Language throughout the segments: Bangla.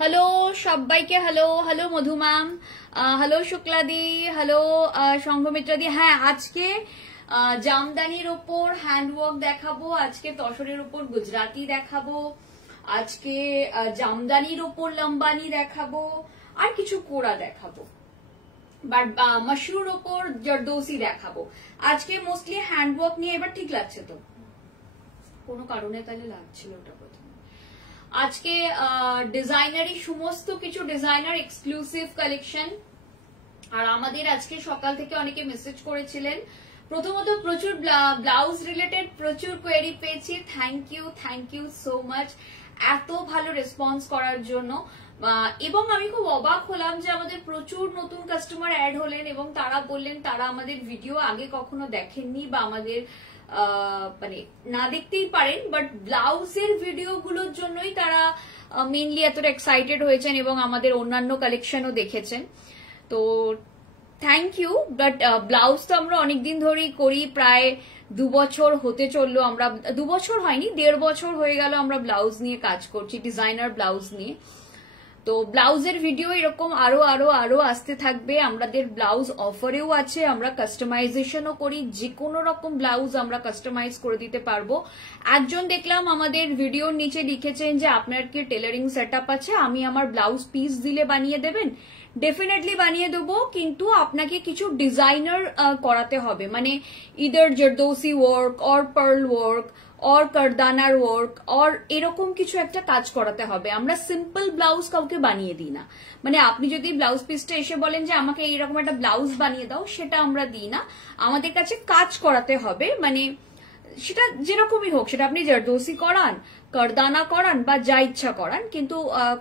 হ্যালো সবাইকে, হ্যালো হ্যালো মধু ম্যাম, হ্যালো শুক্লাদি, হ্যালো সংঘমিত্রাদি। হ্যাঁ, আজকে জামদানির ওপর হ্যান্ডওয়ার্ক দেখাবো, আজকে তসরের ওপর গুজরাটি দেখাবো, আজকে জামদানির ওপর লম্বানি দেখাবো, আর কিছু কোড়া দেখাবো, বাট মশরুর ওপর জরদোসি দেখাবো। আজকে মোস্টলি হ্যান্ডওয়ার্ক নিয়ে। এবার ঠিক লাগছে তো? কোনো কারণে তাহলে লাগছিল ওটা প্রথমে। আজকে ডিজাইনারই সমস্ত কিছু ডিজাইনার এক্সক্লুসিভ কালেকশন। আর আমাদের আজকে সকাল থেকে অনেকে মেসেজ করেছিলেন। প্রথমত প্রচুর ব্লাউজ রিলেটেড প্রচুর কোয়েরি পেয়েছি। থ্যাংক ইউ সো মাচ এত ভালো রেসপন্স করার জন্য। এবং আমি খুব অবাক হলাম যে আমাদের প্রচুর নতুন কাস্টমার অ্যাড হলেন এবং তারা বললেন তারা আমাদের ভিডিও আগে কখনো দেখেননি বা আমাদের মানে না দেখতেই পারেন, বাট ব্লাউজের ভিডিও গুলোর জন্যই তারা মেইনলি এতটা এক্সাইটেড হয়েছেন এবং আমাদের অন্যান্য কালেকশনও দেখেছেন। তো থ্যাংক ইউ। বাট ব্লাউজ তো আমরা অনেকদিন ধরেই করি, প্রায় 2 বছর হতে চললো। আমরা 2 বছর হয়নি, 1.5 বছর হয়ে গেল আমরা ব্লাউজ নিয়ে কাজ করছি, ডিজাইনার ব্লাউজ নিয়ে। তো ব্লাউজের ভিডিও এরকম আরো আরো আরো আসতে থাকবে। আমাদের ব্লাউজ অফারেও আছে, আমরা কাস্টমাইজেশনও করি, যে কোনো রকম ব্লাউজ আমরা কাস্টমাইজ করে দিতে পারবো। একজন দেখলাম আমাদের ভিডিওর নিচে লিখেছেন যে আপনার কি টেলারিং সেটআপ আছে, আমি আমার ব্লাউজ পিস দিলে বানিয়ে দেবেন। ডেফিনেটলি বানিয়ে দেবো, কিন্তু আপনাকে কিছু ডিজাইনার করাতে হবে, মানে either zardozi work or pearl work or কারদানার ওয়ার্ক অর এরকম কিছু একটা কাজ করাতে হবে। আমরা সিম্পল ব্লাউজ কাউকে বানিয়ে দিই না। মানে আপনি যদি ব্লাউজ পিসটা এসে বলেন যে আমাকে এইরকম একটা ব্লাউজ বানিয়ে দাও, সেটা আমরা দিই না। আমাদের কাছে কাজ করাতে হবে, মানে সেটা যেরকমই হোক, সেটা আপনি জরদোসি করান, কারদানা করান বা যা ইচ্ছা করান, কিন্তু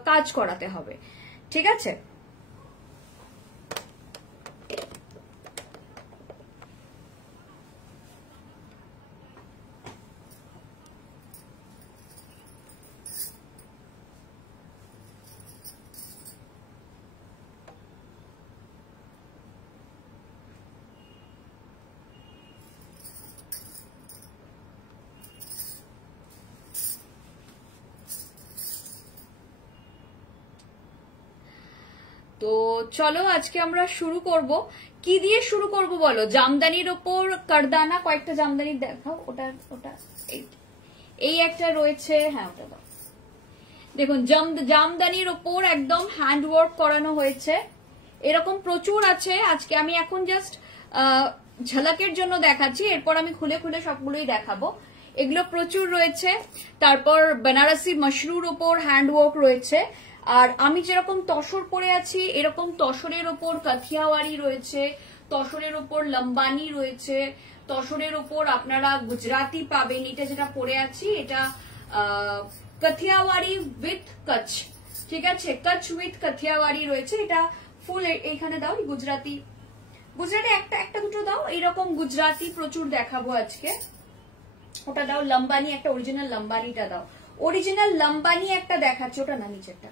কাজ করাতে হবে। ঠিক আছে? তো চলো আজকে আমরা শুরু করব। কি দিয়ে শুরু করব বলো? জামদানির ওপর কারদানা, কয়েকটা জামদানি দেখাও। ওটা ওটা এই একটা রয়েছে, হ্যাঁ ওটা দাও। দেখুন জামদানির ওপর একদম হ্যান্ডওয়ার্ক করানো হয়েছে, এরকম প্রচুর আছে। আজকে আমি এখন জাস্ট ঝলকের জন্য দেখাচ্ছি, এরপর আমি খুলে খুলে সবগুলোই দেখাবো। এগুলো প্রচুর রয়েছে। তারপর বেনারসি মশরুর ওপর হ্যান্ডওয়ার্ক রয়েছে। আর আমি যেরকম তসর পরে আছি, এরকম তসরের ওপর কাথিয়াওয়ারি রয়েছে, তসরের ওপর লম্বানি রয়েছে, তসরের ওপর আপনারা গুজরাটি পাবেন। এটা যেটা পরে আছি এটা কাথিয়াওয়ারি উইথ কচ্ছ, ঠিক আছে? কচ্ছ উইথ কাথিয়াওয়ারি রয়েছে। এটা ফুল এইখানে দাও, গুজরাটি একটা একটা দুটো দাও। এইরকম গুজরাটি প্রচুর দেখাবো আজকে। ওটা দাও। লম্বানি একটা, অরিজিনাল লম্বানিটা দাও। অরিজিনাল লম্বানি একটা দেখাচ্ছি, ওটা না নিচেরটা।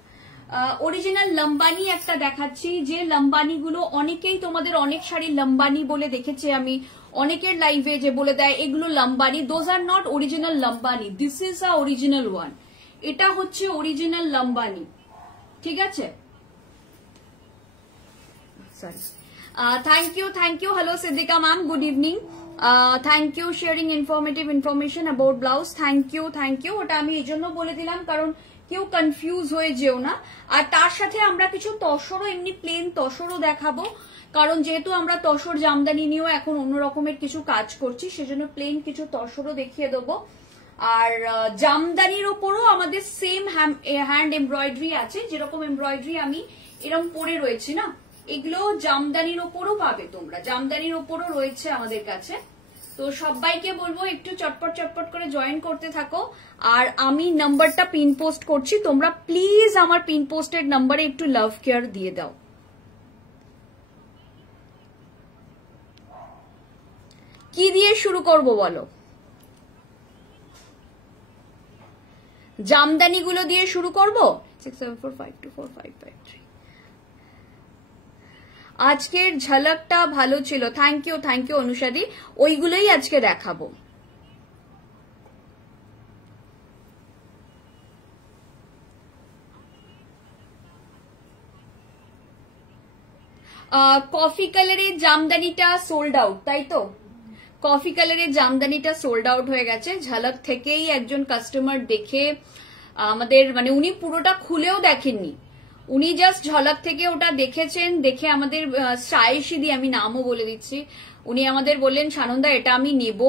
অরিজিনাল লম্বানি একটা দেখাচ্ছি, যে লম্বানি গুলো অনেকেই তোমাদের অনেক শাড়ি লম্বানি বলে দেখেছে আমি অনেকের লাইভে, যে বলে দেয় এগুলো Lambani. Those are not original Lambani, this is a original one. এটা হচ্ছে অরিজিনাল লম্বানি, ঠিক আছে? Sorry. Thank you. Hello Siddika ma'am, good evening. Thank you sharing informative information about blouse. Thank you. ওটা আমি এই জন্য বলে দিলাম কারণ কেউ কনফিউজ হয়ে যেও না। আর তার সাথে আমরা কিছু তসরও, এমনি প্লেন তসরও দেখাবো, কারণ যেহেতু আমরা তসর জামদানি নিয়েও এখন অন্য রকমের কিছু কাজ করছি, সেজন্য প্লেন কিছু তসরও দেখিয়ে দেবো। আর জামদানির ওপরও আমাদের সেম হ্যান্ড এমব্রয়ডারি আছে, যেরকম এমব্রয়ডারি আমি এরকম পরে রয়েছি না, এগুলো জামদানির ওপরও পাবে তোমরা। জামদানির ওপরও রয়েছে আমাদের কাছে। তো সবাইকে বলবো একটু চটপট করে জয়েন করতে থাকো। আর আমি নাম্বারটা পিন পোস্ট করছি, তোমরা প্লিজ আমার পিন পোস্টেড নাম্বারে একটু লাভ কেয়ার দিয়ে দাও। কি দিয়ে শুরু করব বলো? জামদানি গুলো দিয়ে শুরু করবো। 6745245553। আজকের ঝলকটা ভালো ছিল। থ্যাংক ইউ অনুষাদি। ওইগুলোই আজকে দেখাবো। কফি কালারের জামদানিটা সোল্ড আউট, তাই তো? কফি কালারের জামদানিটা সোল্ড আউট হয়ে গেছে। ঝলক থেকেই একজন কাস্টমার দেখে আমাদের, মানে উনি পুরোটা খুলেও দেখেননি, উনি জাস্ট ঝলক থেকে ওটা দেখেছেন, দেখে আমাদের সায়েশি দি, আমি নামও বলে দিচ্ছি, উনি আমাদের বললেন সানন্দা এটা আমি নেব,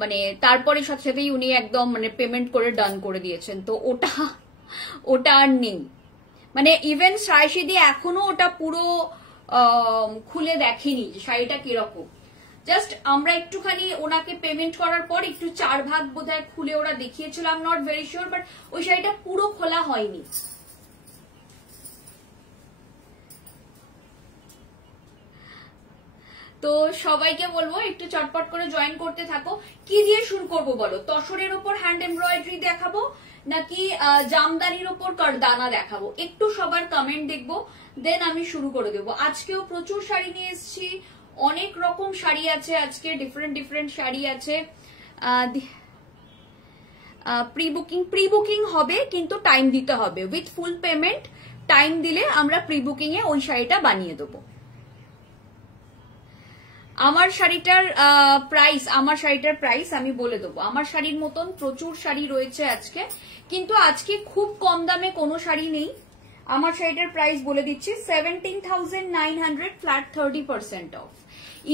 মানে তারপরে সাথে সাথেই উনি একদম মানে পেমেন্ট করে ডান করে দিয়েছেন। তো ওটা আর নেই, মানে ইভেন সায়েশি দি এখনো ওটা পুরো খুলে দেখেনি যে শাড়িটা কিরকম। জাস্ট আমরা একটুখানি ওনাকে পেমেন্ট করার পর একটু 4 ভাগ বোধহয় খুলে ওরা দেখিয়েছিল, I am not very sure, but ওই শাড়িটা পুরো খোলা হয়নি। তো সবাইকে বলবো একটু চটপট করে জয়েন করতে থাকো। কি দিয়ে শুরু করবো বলো? তসরের ওপর হ্যান্ড এমব্রয়ডারি দেখাবো নাকি জামদানির ওপর কারদানা দেখাবো? একটু সবার কমেন্ট দেখবো, দেন আমি শুরু করে দেবো। আজকেও প্রচুর শাড়ি নিয়ে এসেছি, অনেক রকম শাড়ি আছে আজকে, ডিফারেন্ট শাড়ি আছে। প্রি বুকিং হবে, কিন্তু টাইম দিতে হবে, উইথ ফুল পেমেন্ট টাইম দিলে আমরা প্রি বুকিং এ ওই শাড়িটা বানিয়ে দেবো। আমার শাড়িটার প্রাইস আমি বলে দেবো। আমার শাড়ির মতন প্রচুর শাড়ি রয়েছে আজকে, কিন্তু আজকে খুব কম দামে কোনো শাড়ি নেই। আমার শাড়িটার প্রাইস বলে দিচ্ছি 17,900 ফ্ল্যাট 30% অফ।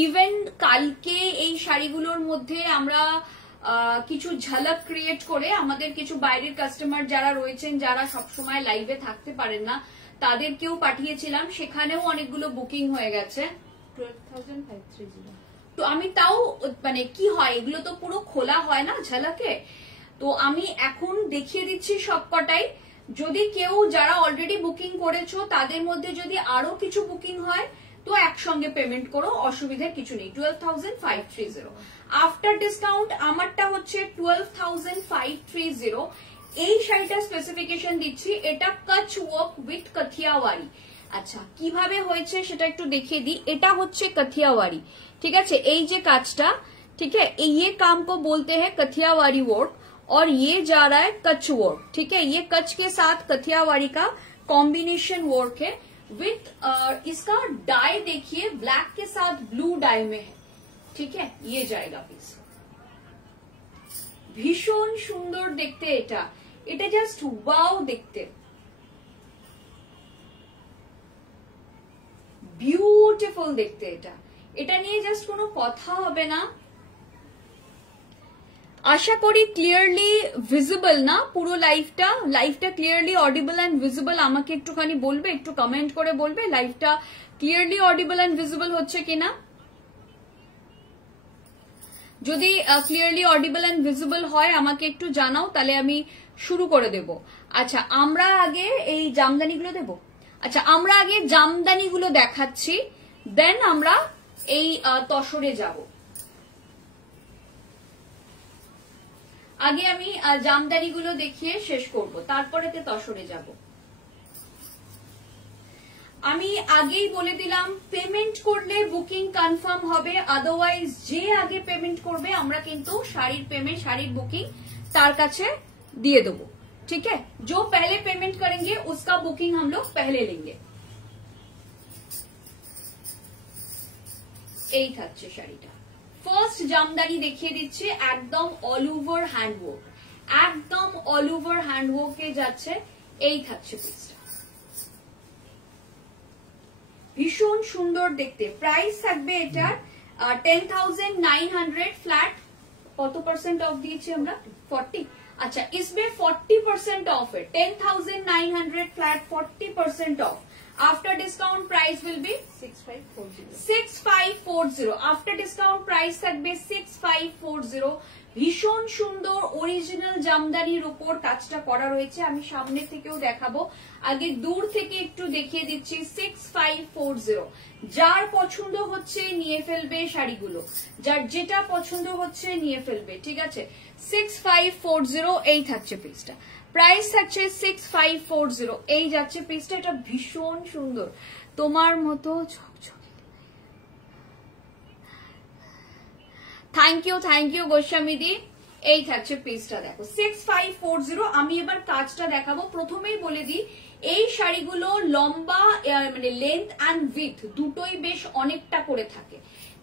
ইভেন কালকে এই শাড়িগুলোর মধ্যে আমরা কিছু ঝলক ক্রিয়েট করে আমাদের কিছু বাইরের কাস্টমার যারা রয়েছেন, যারা সবসময় লাইভে থাকতে পারেন না, তাদেরকেও পাঠিয়েছিলাম, সেখানেও অনেকগুলো বুকিং হয়ে গেছে। 12,530। তো আমি তাও মানে কি হয়, এগুলো তো পুরো খোলা হয় না ঝলকে, তো আমি এখন দেখিয়ে দিচ্ছি সবকটাই। যদি কেউ যারা অলরেডি বুকিং করেছো তাদের মধ্যে যদি আরো কিছু বুকিং হয় তো একসঙ্গে পেমেন্ট করো, অসুবিধার কিছু নেই। 12,530 আফটার ডিসকাউন্ট আমারটা হচ্ছে 12,530। এই শাড়িটা স্পেসিফিকেশন দিচ্ছি, এটা কাচ ওয়ার্ক উইথ কাথিয়াওয়ারি। আচ্ছা কিভাবে হয়েছে সেটা একটু দেখিয়ে দিই। এটা হচ্ছে কাথিয়াওয়ারি, ঠিক আছে, এই যে কাজটা, ठीक है, ये काम को बोलते हैं कथियावारी वर्क, और ये जा रहा है कच्छ वर्क, ठीक है। ये कच्छ के साथ कथियावारी का कॉम्बिनेशन वर्क है विथ इसका डाई देखिए ब्लैक के साथ ब्लू डाई में है, ठीक है। ये जाएगा पीस, भीषण सुंदर देखते এটা জাস্ট ওয়াও দেখতে, বিউটিফুল দেখতে। এটা নিয়ে জাস্ট কোনো কথা হবে না। আশা করি ক্লিয়ারলি ভিজিবল না পুরো লাইভটা ক্লিয়ারলি অডিবল এন্ড ভিজিবল। আমাকে একটুখানি বলবে, একটু কমেন্ট করে বলবে লাইভটা ক্লিয়ারলি অডিবল এন্ড ভিজিবল হচ্ছে কিনা। যদি ক্লিয়ারলি অডিবল এন্ড ভিজিবল হয় আমাকে একটু জানাও, তাহলে আমি শুরু করে দেব। আচ্ছা আমরা আগে এই জামদানিগুলো দেব। আচ্ছা আমরা আগে জামদানিগুলো দেখাচ্ছি, দেন আমরা এই তসরে যাব। আগে আমি জামদানিগুলো দেখিয়ে শেষ করব, তারপরেতে তসরে যাব। আমি আগেই বলে দিলাম পেমেন্ট করলে বুকিং কনফার্ম হবে, আদারওয়াইজ যে আগে পেমেন্ট করবে আমরা কিন্তু শাড়ির বুকিং তার কাছে দিয়ে দেবো, ठीक है। जो पहले पेमेंट करेंगे उसका बुकिंग हम लोग पहले लेंगे। এই থাকছে শাড়িটা। ফার্স্ট জামদানি দেখিয়ে দিচ্ছি, একদম অল ওভার হ্যান্ডওয়ার্ক, একদম অল ওভার হ্যান্ডওয়ার্কে যাচ্ছে। এই থাকছে পিসটা, ভীষণ সুন্দর দেখতে। প্রাইস থাকবে এটার 10,900 फ्लैट। কত পার্সেন্ট অফ দিয়েছি আমরা? 40। अच्छा इसमें 40% ऑफ है, 10,900 flat 40% of. After discount price will be 6540। After discount price থাকবে 6540। ভীষণ সুন্দর অরিজিনাল জামদানির উপর কাজটা করা রয়েছে। আমি সামনে থেকেও দেখাবো, আগে দূর থেকে একটু দেখিয়ে দিচ্ছি। 6540। যার পছন্দ হচ্ছে নিয়ে ফেলবে শাড়িগুলো, যার যেটা পছন্দ হচ্ছে নিয়ে ফেলবে, ঠিক আছে। 6540 এই থাকছে পিসটা, প্রাইস থাকছে 6540। এই যাচ্ছে পিসটা, এটা ভীষণ সুন্দর, তোমার মতো ঝকঝকে। থ্যাংক ইউ গোস্বামী দি। এই থাকছে পিসটা, দেখো 6540। আমি এবার কাজটা দেখাবো। প্রথমেই বলে দিই এই শাড়িগুলো লম্বা মানে লেন্থ অ্যান্ড উইথ দুটোই বেশ অনেকটা করে থাকে,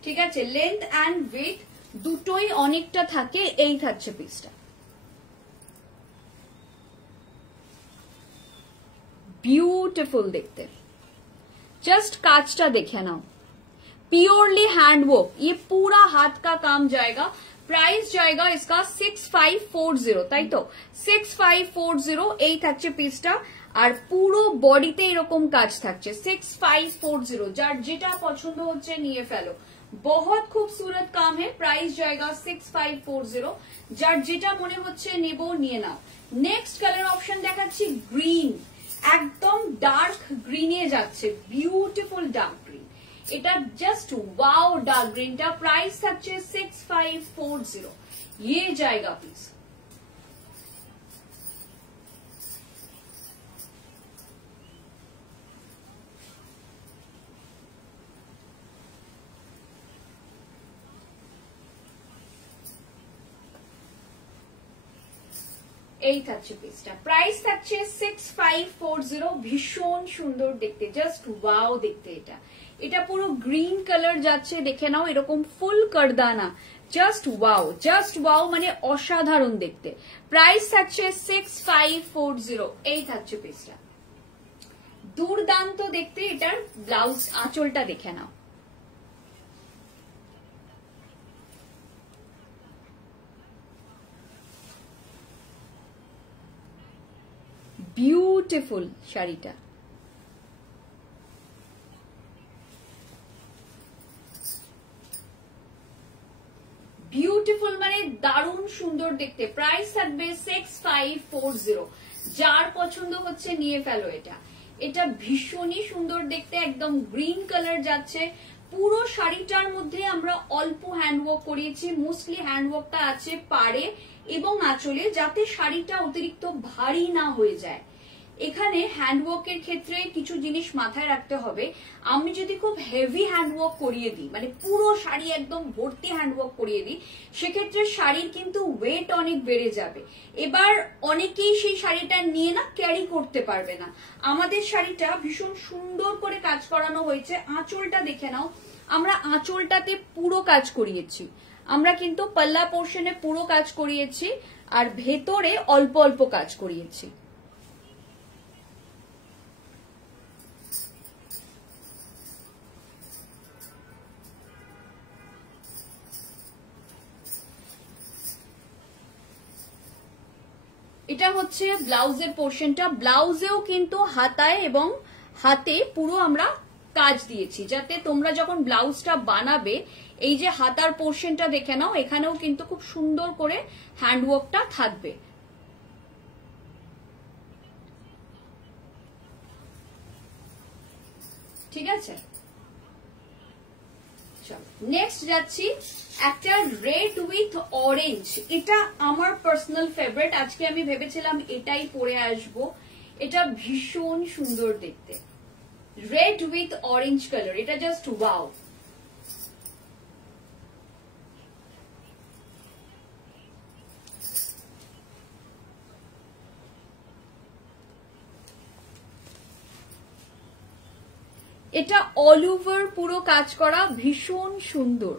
ঠিক আছে, লেন্থ অ্যান্ড উইথ দুটোই অনেকটা থাকে। এই থাকছে পিসটা, বিউটিফুল দেখতে, जस्ट कांचटा देखे नाओ, प्योरली हैंडवर्क, ये पूरा हाथ का काम जाएगा। प्राइस जाएगा इसका 6540, ताई तो 6540 এই থাকছে পিসটা, আর পুরো বডিতে এরকম কাজ থাকছে 6540। যার যেটা পছন্দ হচ্ছে নিয়ে ফেলো, बहुत खूबसूरत काम है। प्राइस जाएगा 6540, যার যেটা মনে হচ্ছে নেবো নিয়ে নাও। নেক্সট কালার অপশন দেখাচ্ছি গ্রিন, একদম ডার্ক গ্রিনে যাচ্ছে, বিউটিফুল ডার্ক গ্রিন, এটা জাস্ট ওয়াও ডার্ক গ্রিনটা। প্রাইস থাকছে 6540, ये जाएगा प्लीज। এই থাকছে পিসটা, প্রাইস থাকছে 6540, ভীষণ সুন্দর দেখতে, জাস্ট ওয়াও দেখতে। এটা এটা পুরো গ্রিন কালার যাচ্ছে, দেখে নাও, এরকম ফুল করদানা, জাস্ট ওয়াও মানে অসাধারণ দেখতে। প্রাইস থাকছে 6540, এই থাকছে পিসটা, দুর্দান্ত দেখতে। এটার ব্লাউজ আঁচলটা দেখে নাও, বিউটিফুল শাড়িটা। বিউটিফুল মানে দারুণ সুন্দর দেখতে। প্রাইস থাকবে 6540, যার পছন্দ হচ্ছে নিয়ে ফেলো। এটা এটা ভীষণই সুন্দর দেখতে, একদম গ্রিন কালার যাচ্ছে। পুরো শাড়িটার মধ্যে আমরা অল্প হ্যান্ডওয়ার্ক করিয়েছি, মোস্টলি হ্যান্ডওয়ার্কটা আছে পাড়ে এবং আঁচলে, যাতে শাড়িটা অতিরিক্ত ভারী না হয়ে যায়। এখানে হ্যান্ডওয়ার্কের ক্ষেত্রে কিছু জিনিস মাথায় রাখতে হবে। আমি যদি খুব হেভি হ্যান্ডওয়ার্ক করিয়ে দিই, মানে পুরো শাড়ি একদম ভর্তি হ্যান্ডওয়ার্ক করিয়ে দিই, সেক্ষেত্রে শাড়ির কিন্তু ওয়েট অনেক বেড়ে যাবে। এবার অনেকেই সেই শাড়িটা নিয়ে না ক্যারি করতে পারবে না। আমাদের শাড়িটা ভীষণ সুন্দর করে কাজ করানো হয়েছে। আঁচলটা দেখে নাও, আমরা আঁচলটাতে পুরো কাজ করিয়েছি, আমরা কিন্তু পাল্লা পোর্শনে পুরো কাজ করিয়েছি, আর ভেতরে অল্প অল্প কাজ করিয়েছি। এটা হচ্ছে ব্লাউজের পোর্শনটা, ব্লাউজেও কিন্তু হাতায় এবং হাতে পুরো আমরা কাজ দিয়েছি, যাতে তোমরা যখন ব্লাউজটা বানাবে এই যে হাতার পোর্শনটা দেখে নাও, এখানেও কিন্তু খুব সুন্দর করে হ্যান্ডওয়ার্কটা থাকবে। ঠিক আছে, নেক্সট যাচ্ছি একটা রেড উইথ অরেঞ্জ। এটা আমার পার্সোনাল ফেভারিট, আজকে আমি ভেবেছিলাম এটাই পরে আসবো। এটা ভীষণ সুন্দর দেখতে, রেড উইথ অরেঞ্জ কালার, এটা জাস্ট ওয়াও। এটা অল ওভার পুরো কাজ করা, ভীষণ সুন্দর,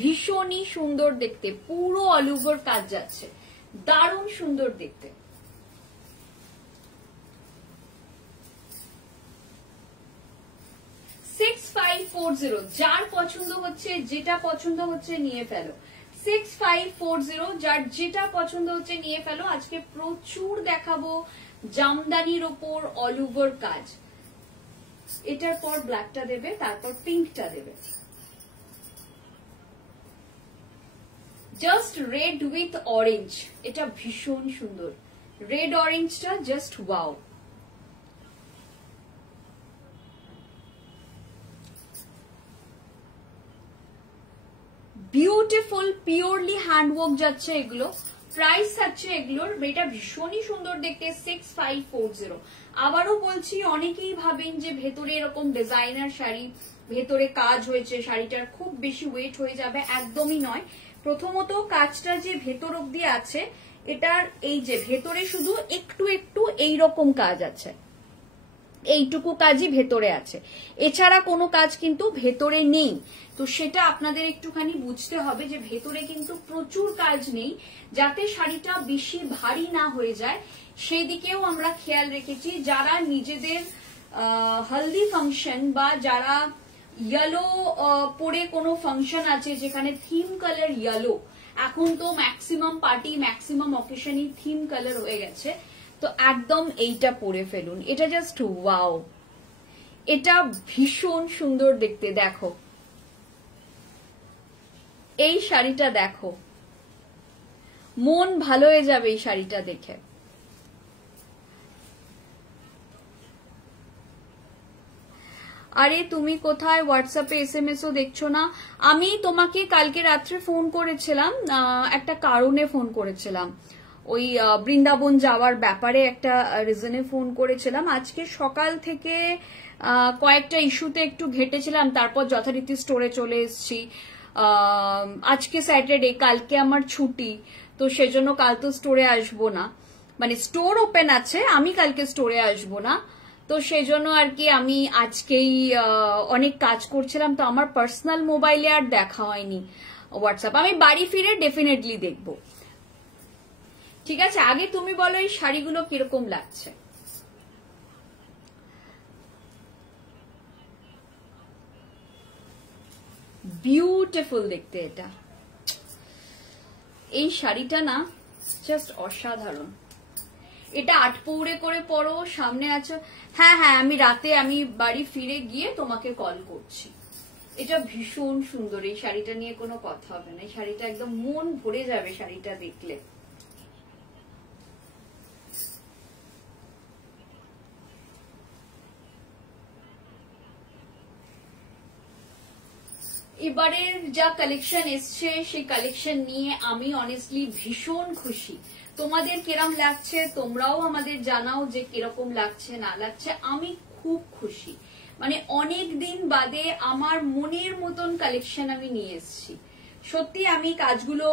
ভীষণই সুন্দর দেখতে, পুরো অল ওভার কাজ যাচ্ছে, দারুণ সুন্দর দেখতে। যার পছন্দ হচ্ছে, যেটা পছন্দ হচ্ছে নিয়ে ফেলো। 6540, যার যেটা পছন্দ হচ্ছে নিয়ে ফেলো। আজকে প্রচুর দেখাবো জামদানির ওপর অল ওভার কাজ। এটার পর ব্ল্যাকটা দেবে, তারপর পিঙ্কটা দেবে, জাস্ট রেড উইথ অরেঞ্জ। এটা ভীষণ সুন্দর, রেড অরেঞ্জটা just wow. Beautiful purely handwork যাচ্ছে এগুলো। প্রাইস থাকছে এগুলোর, এটা ভীষণই সুন্দর দেখতে, 6540। আবারও বলছি, অনেকেই ভাবেন যে ভেতরে এরকম ডিজাইনার শাড়ি, ভেতরে কাজ হয়েছে, শাড়িটার খুব বেশি ওয়েট হয়ে যাবে, একদমই নয়। প্রথমত কাজটা যে ভেতর অব্দি আছে, এটার এই যে ভেতরে শুধু একটু একটু এইরকম কাজ আছে, এইটুকু কাজই ভেতরে আছে, এছাড়া কোনো কাজ কিন্তু ভেতরে নেই। তো সেটা আপনাদের একটুখানি বুঝতে হবে যে ভেতরে কিন্তু প্রচুর কাজ নেই, যাতে শাড়িটা বেশি ভারী না হয়ে যায় সেই দিকেও আমরা খেয়াল রেখেছি। যারা নিজেদের হলদি ফাংশন বা যারা ইয়েলো পরে কোনো ফাংশন আছে যেখানে থিম কালার ইয়েলো, এখন তো ম্যাক্সিমাম পার্টি ম্যাক্সিমাম অকেশনই থিম কালার হয়ে গেছে, তো একদম এইটা পরে ফেলুন। এটা জাস্ট ওয়াও, এটা ভীষণ সুন্দর দেখতে। দেখো এই শাড়িটা দেখো, মন ভালো হয়ে যাবে এই শাড়িটা দেখে। আরে তুমি কোথায়, হোয়াটসঅ্যাপে এসএমএসও দেখছো না? আমি তোমাকে কালকে রাত্রে ফোন করেছিলাম, একটা কারণে ফোন করেছিলাম, ওই বৃন্দাবন যাওয়ার ব্যাপারে একটা রিজনে ফোন করেছিলাম। আজকে সকাল থেকে কয়েকটা ইস্যুতে একটু ঘেটেছিলাম, তারপর যথারীতি স্টোরে চলে এসেছি। আজকে স্যাটারডে, কালকে আমার ছুটি, তো সেজন্য কাল তো স্টোরে আসবো না, মানে স্টোর ওপেন আছে, আমি কালকে স্টোরে আসবো না। তো সেজন্য আর কি আমি আজকেই অনেক কাজ করছিলাম, তো আমার পার্সোনাল মোবাইলে আর দেখা হয়নি হোয়াটসঅ্যাপ। আমি বাড়ি ফিরে ডেফিনেটলি দেখবো। ঠিক আছে, আগে তুমি বলো এই শাড়িগুলো কিরকম লাগছে। বিউটিফুল দেখতে এটা, এই শাড়িটা না জাস্ট অসাধারণ। এটা 8 পৌড়ে করে পরো, সামনে আছো। হ্যাঁ হ্যাঁ, আমি রাতে আমি বাড়ি ফিরে গিয়ে তোমাকে কল করছি। এটা ভীষণ সুন্দর, এই শাড়িটা নিয়ে কোনো কথা হবে না, এই শাড়িটা একদম মন ভরে যাবে শাড়িটা দেখলে। এবারের যা কালেকশন এসছে সেই কালেকশন নিয়ে আমি অনেস্টলি ভীষণ খুশি। তোমাদের কিরকম লাগছে তোমরাও আমাদের জানাও যে কিরকম লাগছে না লাগছে। আমি খুব খুশি, মানে অনেক দিন বাদে আমার মনের মতন কালেকশন আমি নিয়ে এসেছি। সত্যি আমি কাজগুলো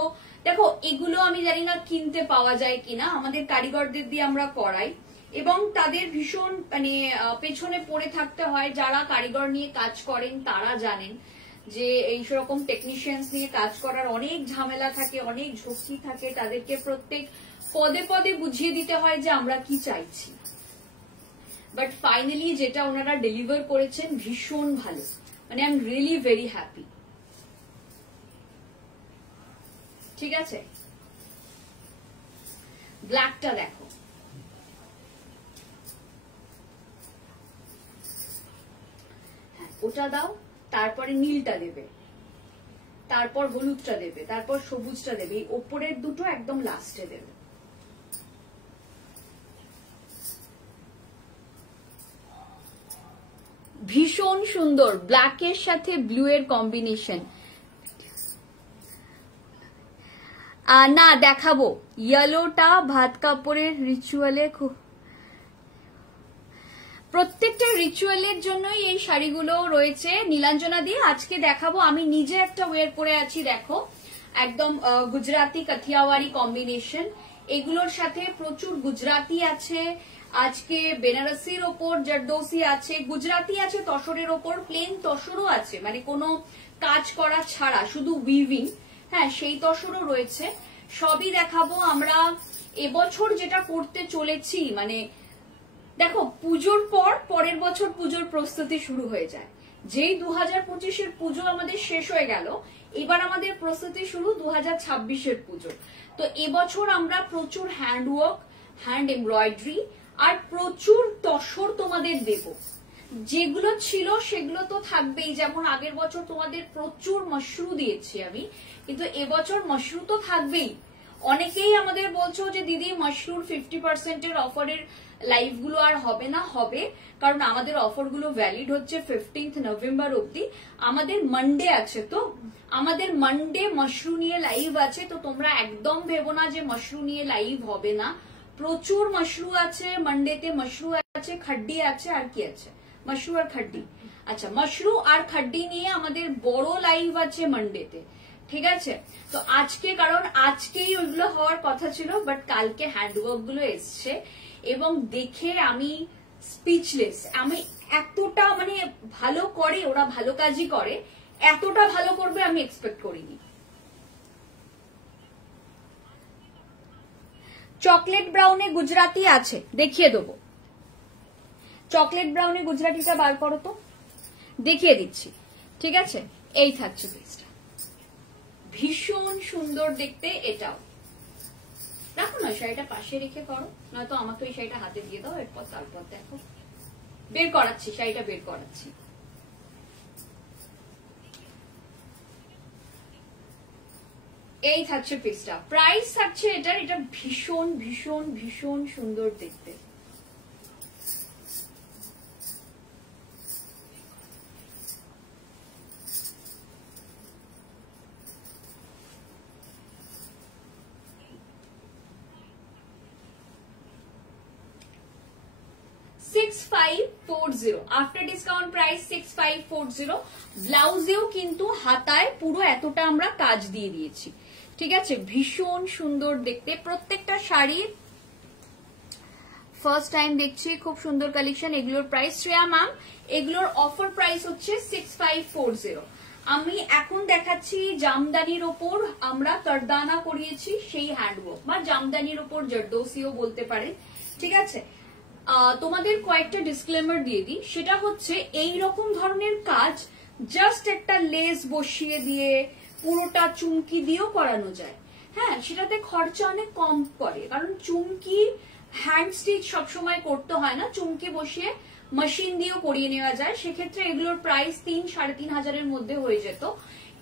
দেখো, এগুলো আমি জানি না কিনতে পাওয়া যায় কিনা, আমাদের কারিগরদের দিয়ে আমরা করাই এবং তাদের ভীষণ মানে পেছনে পড়ে থাকতে হয়। যারা কারিগর নিয়ে কাজ করেন তারা জানেন যে এই রকম টেকনিশিয়ানস নিয়ে কাজ করার অনেক ঝামেলা থাকে, অনেক ঝক্কি থাকে, তাদেরকে প্রত্যেক পদে পদে বুঝিয়ে দিতে হয় যে আমরা কি চাইছি। বাট ফাইনালি যেটা ওনারা ডেলিভার করেছেন ভীষণ ভালো, মানে I am really very happy. ঠিক আছে, ব্ল্যাকটা দেখো, হ্যাঁ ওটা দাও, তারপরে নীলটা দেবে, তারপর হলুদটা দেবে, তারপর সবুজটা দেবে, এই ওপরের দুটো একদম লাস্টে দেবে। ভীষণ সুন্দর, ব্ল্যাকের সাথে ব্লু এর কম্বিনেশন। না দেখাবো, ইয়েলোটা ভাত কাপড়ের রিচুয়ালে খুব, প্রত্যেকটা রিচুয়ালের জন্যই এই শাড়িগুলো রয়েছে নীলাঞ্জনা দিয়ে। আজকে দেখাবো, আমি নিজে একটা ওয়্যার করে আছি, দেখো একদম গুজরাতি কাথিয়াওয়ারি কম্বিনেশন, এগুলোর সাথে প্রচুর গুজরাতি আছে। আজকে বেনারসির ওপর জারদোসি আছে, গুজরাতি আছে তসরের ওপর, প্লেন তসরও আছে, মানে কোনো কাজ করা ছাড়া শুধু উইভিং, হ্যাঁ সেই তসরও রয়েছে। সবই দেখাবো। আমরা এবছর যেটা করতে চলেছি, মানে দেখো পুজোর পর পরের বছর পুজোর প্রস্তুতি শুরু হয়ে যায়। যেই 2025-এর পুজো আমাদের শেষ হয়ে গেল, এবার আমাদের প্রস্তুতি শুরু 2026-এর পুজো। তো এবছর আমরা প্রচুর হ্যান্ডওয়ার্ক, হ্যান্ড এমব্রয়ডারি আর প্রচুর তসর তোমাদের দেব। যেগুলো ছিল সেগুলো তো থাকবেই, যেমন আগের বছর তোমাদের প্রচুর মশরু দিয়েছি আমি, কিন্তু এবছর মশরু তো থাকবেই। অনেকেই আমাদের বলছো যে দিদি মশরুর 50%-এর অফারের লাইভ গুলো আর হবে না, হবে, কারণ আমাদের অফার গুলো ভ্যালিড হচ্ছে 15 নভেম্বর অব্দি। আমাদের মানডে আছে, তো আমাদের মানডে মশরু নিয়ে লাইভ আছে, তো তোমরা একদম ভেবো না যে মশরু নিয়ে লাইভ হবে না। প্রচুর মশরু আছে মানডেতে, মশরু আছে, খাড্ডি আছে, আর কি আছে, মশরু আর খাড্ডি। আচ্ছা, মশরু আর খাড্ডি নিয়ে আমাদের বড় লাইভ আছে মানডেতে, ঠিক আছে। তো আজকে, কারণ আজকেই ওইগুলো হওয়ার কথা ছিল, বাট কালকে হ্যান্ডওয়ার্ক গুলো এসছে এবং দেখে আমি স্পিচলেস। আমি এতটা মানে ভালো করে, ওরা ভালো কাজই করে, এতটা ভালো করবে আমি এক্সপেক্ট করিনি। চকলেট ব্রাউনে গুজরাটি আছে, দেখিয়ে দেবো। চকলেট ব্রাউনে গুজরাটিটা বার করো তো, দেখিয়ে দিচ্ছি। ঠিক আছে, এই থাকছে পিসটা, ভীষণ সুন্দর দেখতে। এটাও রাখো না, শাড়িটা পাশে রেখে করো, নয়তো আমাকে ওই শাড়িটা হাতে দিয়ে দাও, এরপর তারপর দেখো। বের করাচ্ছি, শাড়িটা বের করাচ্ছি। এই থাকছে পিসটা, প্রাইস থাকছে এটার, এটা ভীষণ ভীষণ ভীষণ সুন্দর দেখতে। After discount price 6540। ব্লাউজেও কিন্তু হাতায় পুরো এতটা আমরা কাজ দিয়ে দিয়েছি। ঠিক আছে, ভীষণ সুন্দর দেখতে প্রত্যেকটা শাড়ি। ফার্স্ট টাইম দেখছি, খুব সুন্দর কালেকশন। এগুলোর প্রাইস শ্রেয়া ম্যাম, এগুলোর অফার প্রাইস হচ্ছে 6540। আমি এখন দেখাচ্ছি জামদানির ওপর আমরা কারদানা করিয়েছি, সেই হ্যান্ডওয়ার্ক বা জামদানির ওপর জর্দোসিও বলতে পারে। ঠিক আছে, তোমাদের কয়েকটা ডিসক্লেমার দিয়ে দিই। সেটা হচ্ছে এই রকম ধরনের কাজ জাস্ট একটা লেস বসিয়ে দিয়ে পুরোটা চুমকি দিয়েও করানো যায়। হ্যাঁ, সেটাতে খরচা অনেক কম পড়ে, কারণ চুমকি হ্যান্ড স্টিচ সবসময় করতে হয় না, চুমকি বসিয়ে মেশিন দিয়েও করিয়ে নেওয়া যায়। সেক্ষেত্রে এগুলোর প্রাইস ৩-৩.৫ মধ্যে হয়ে যেত।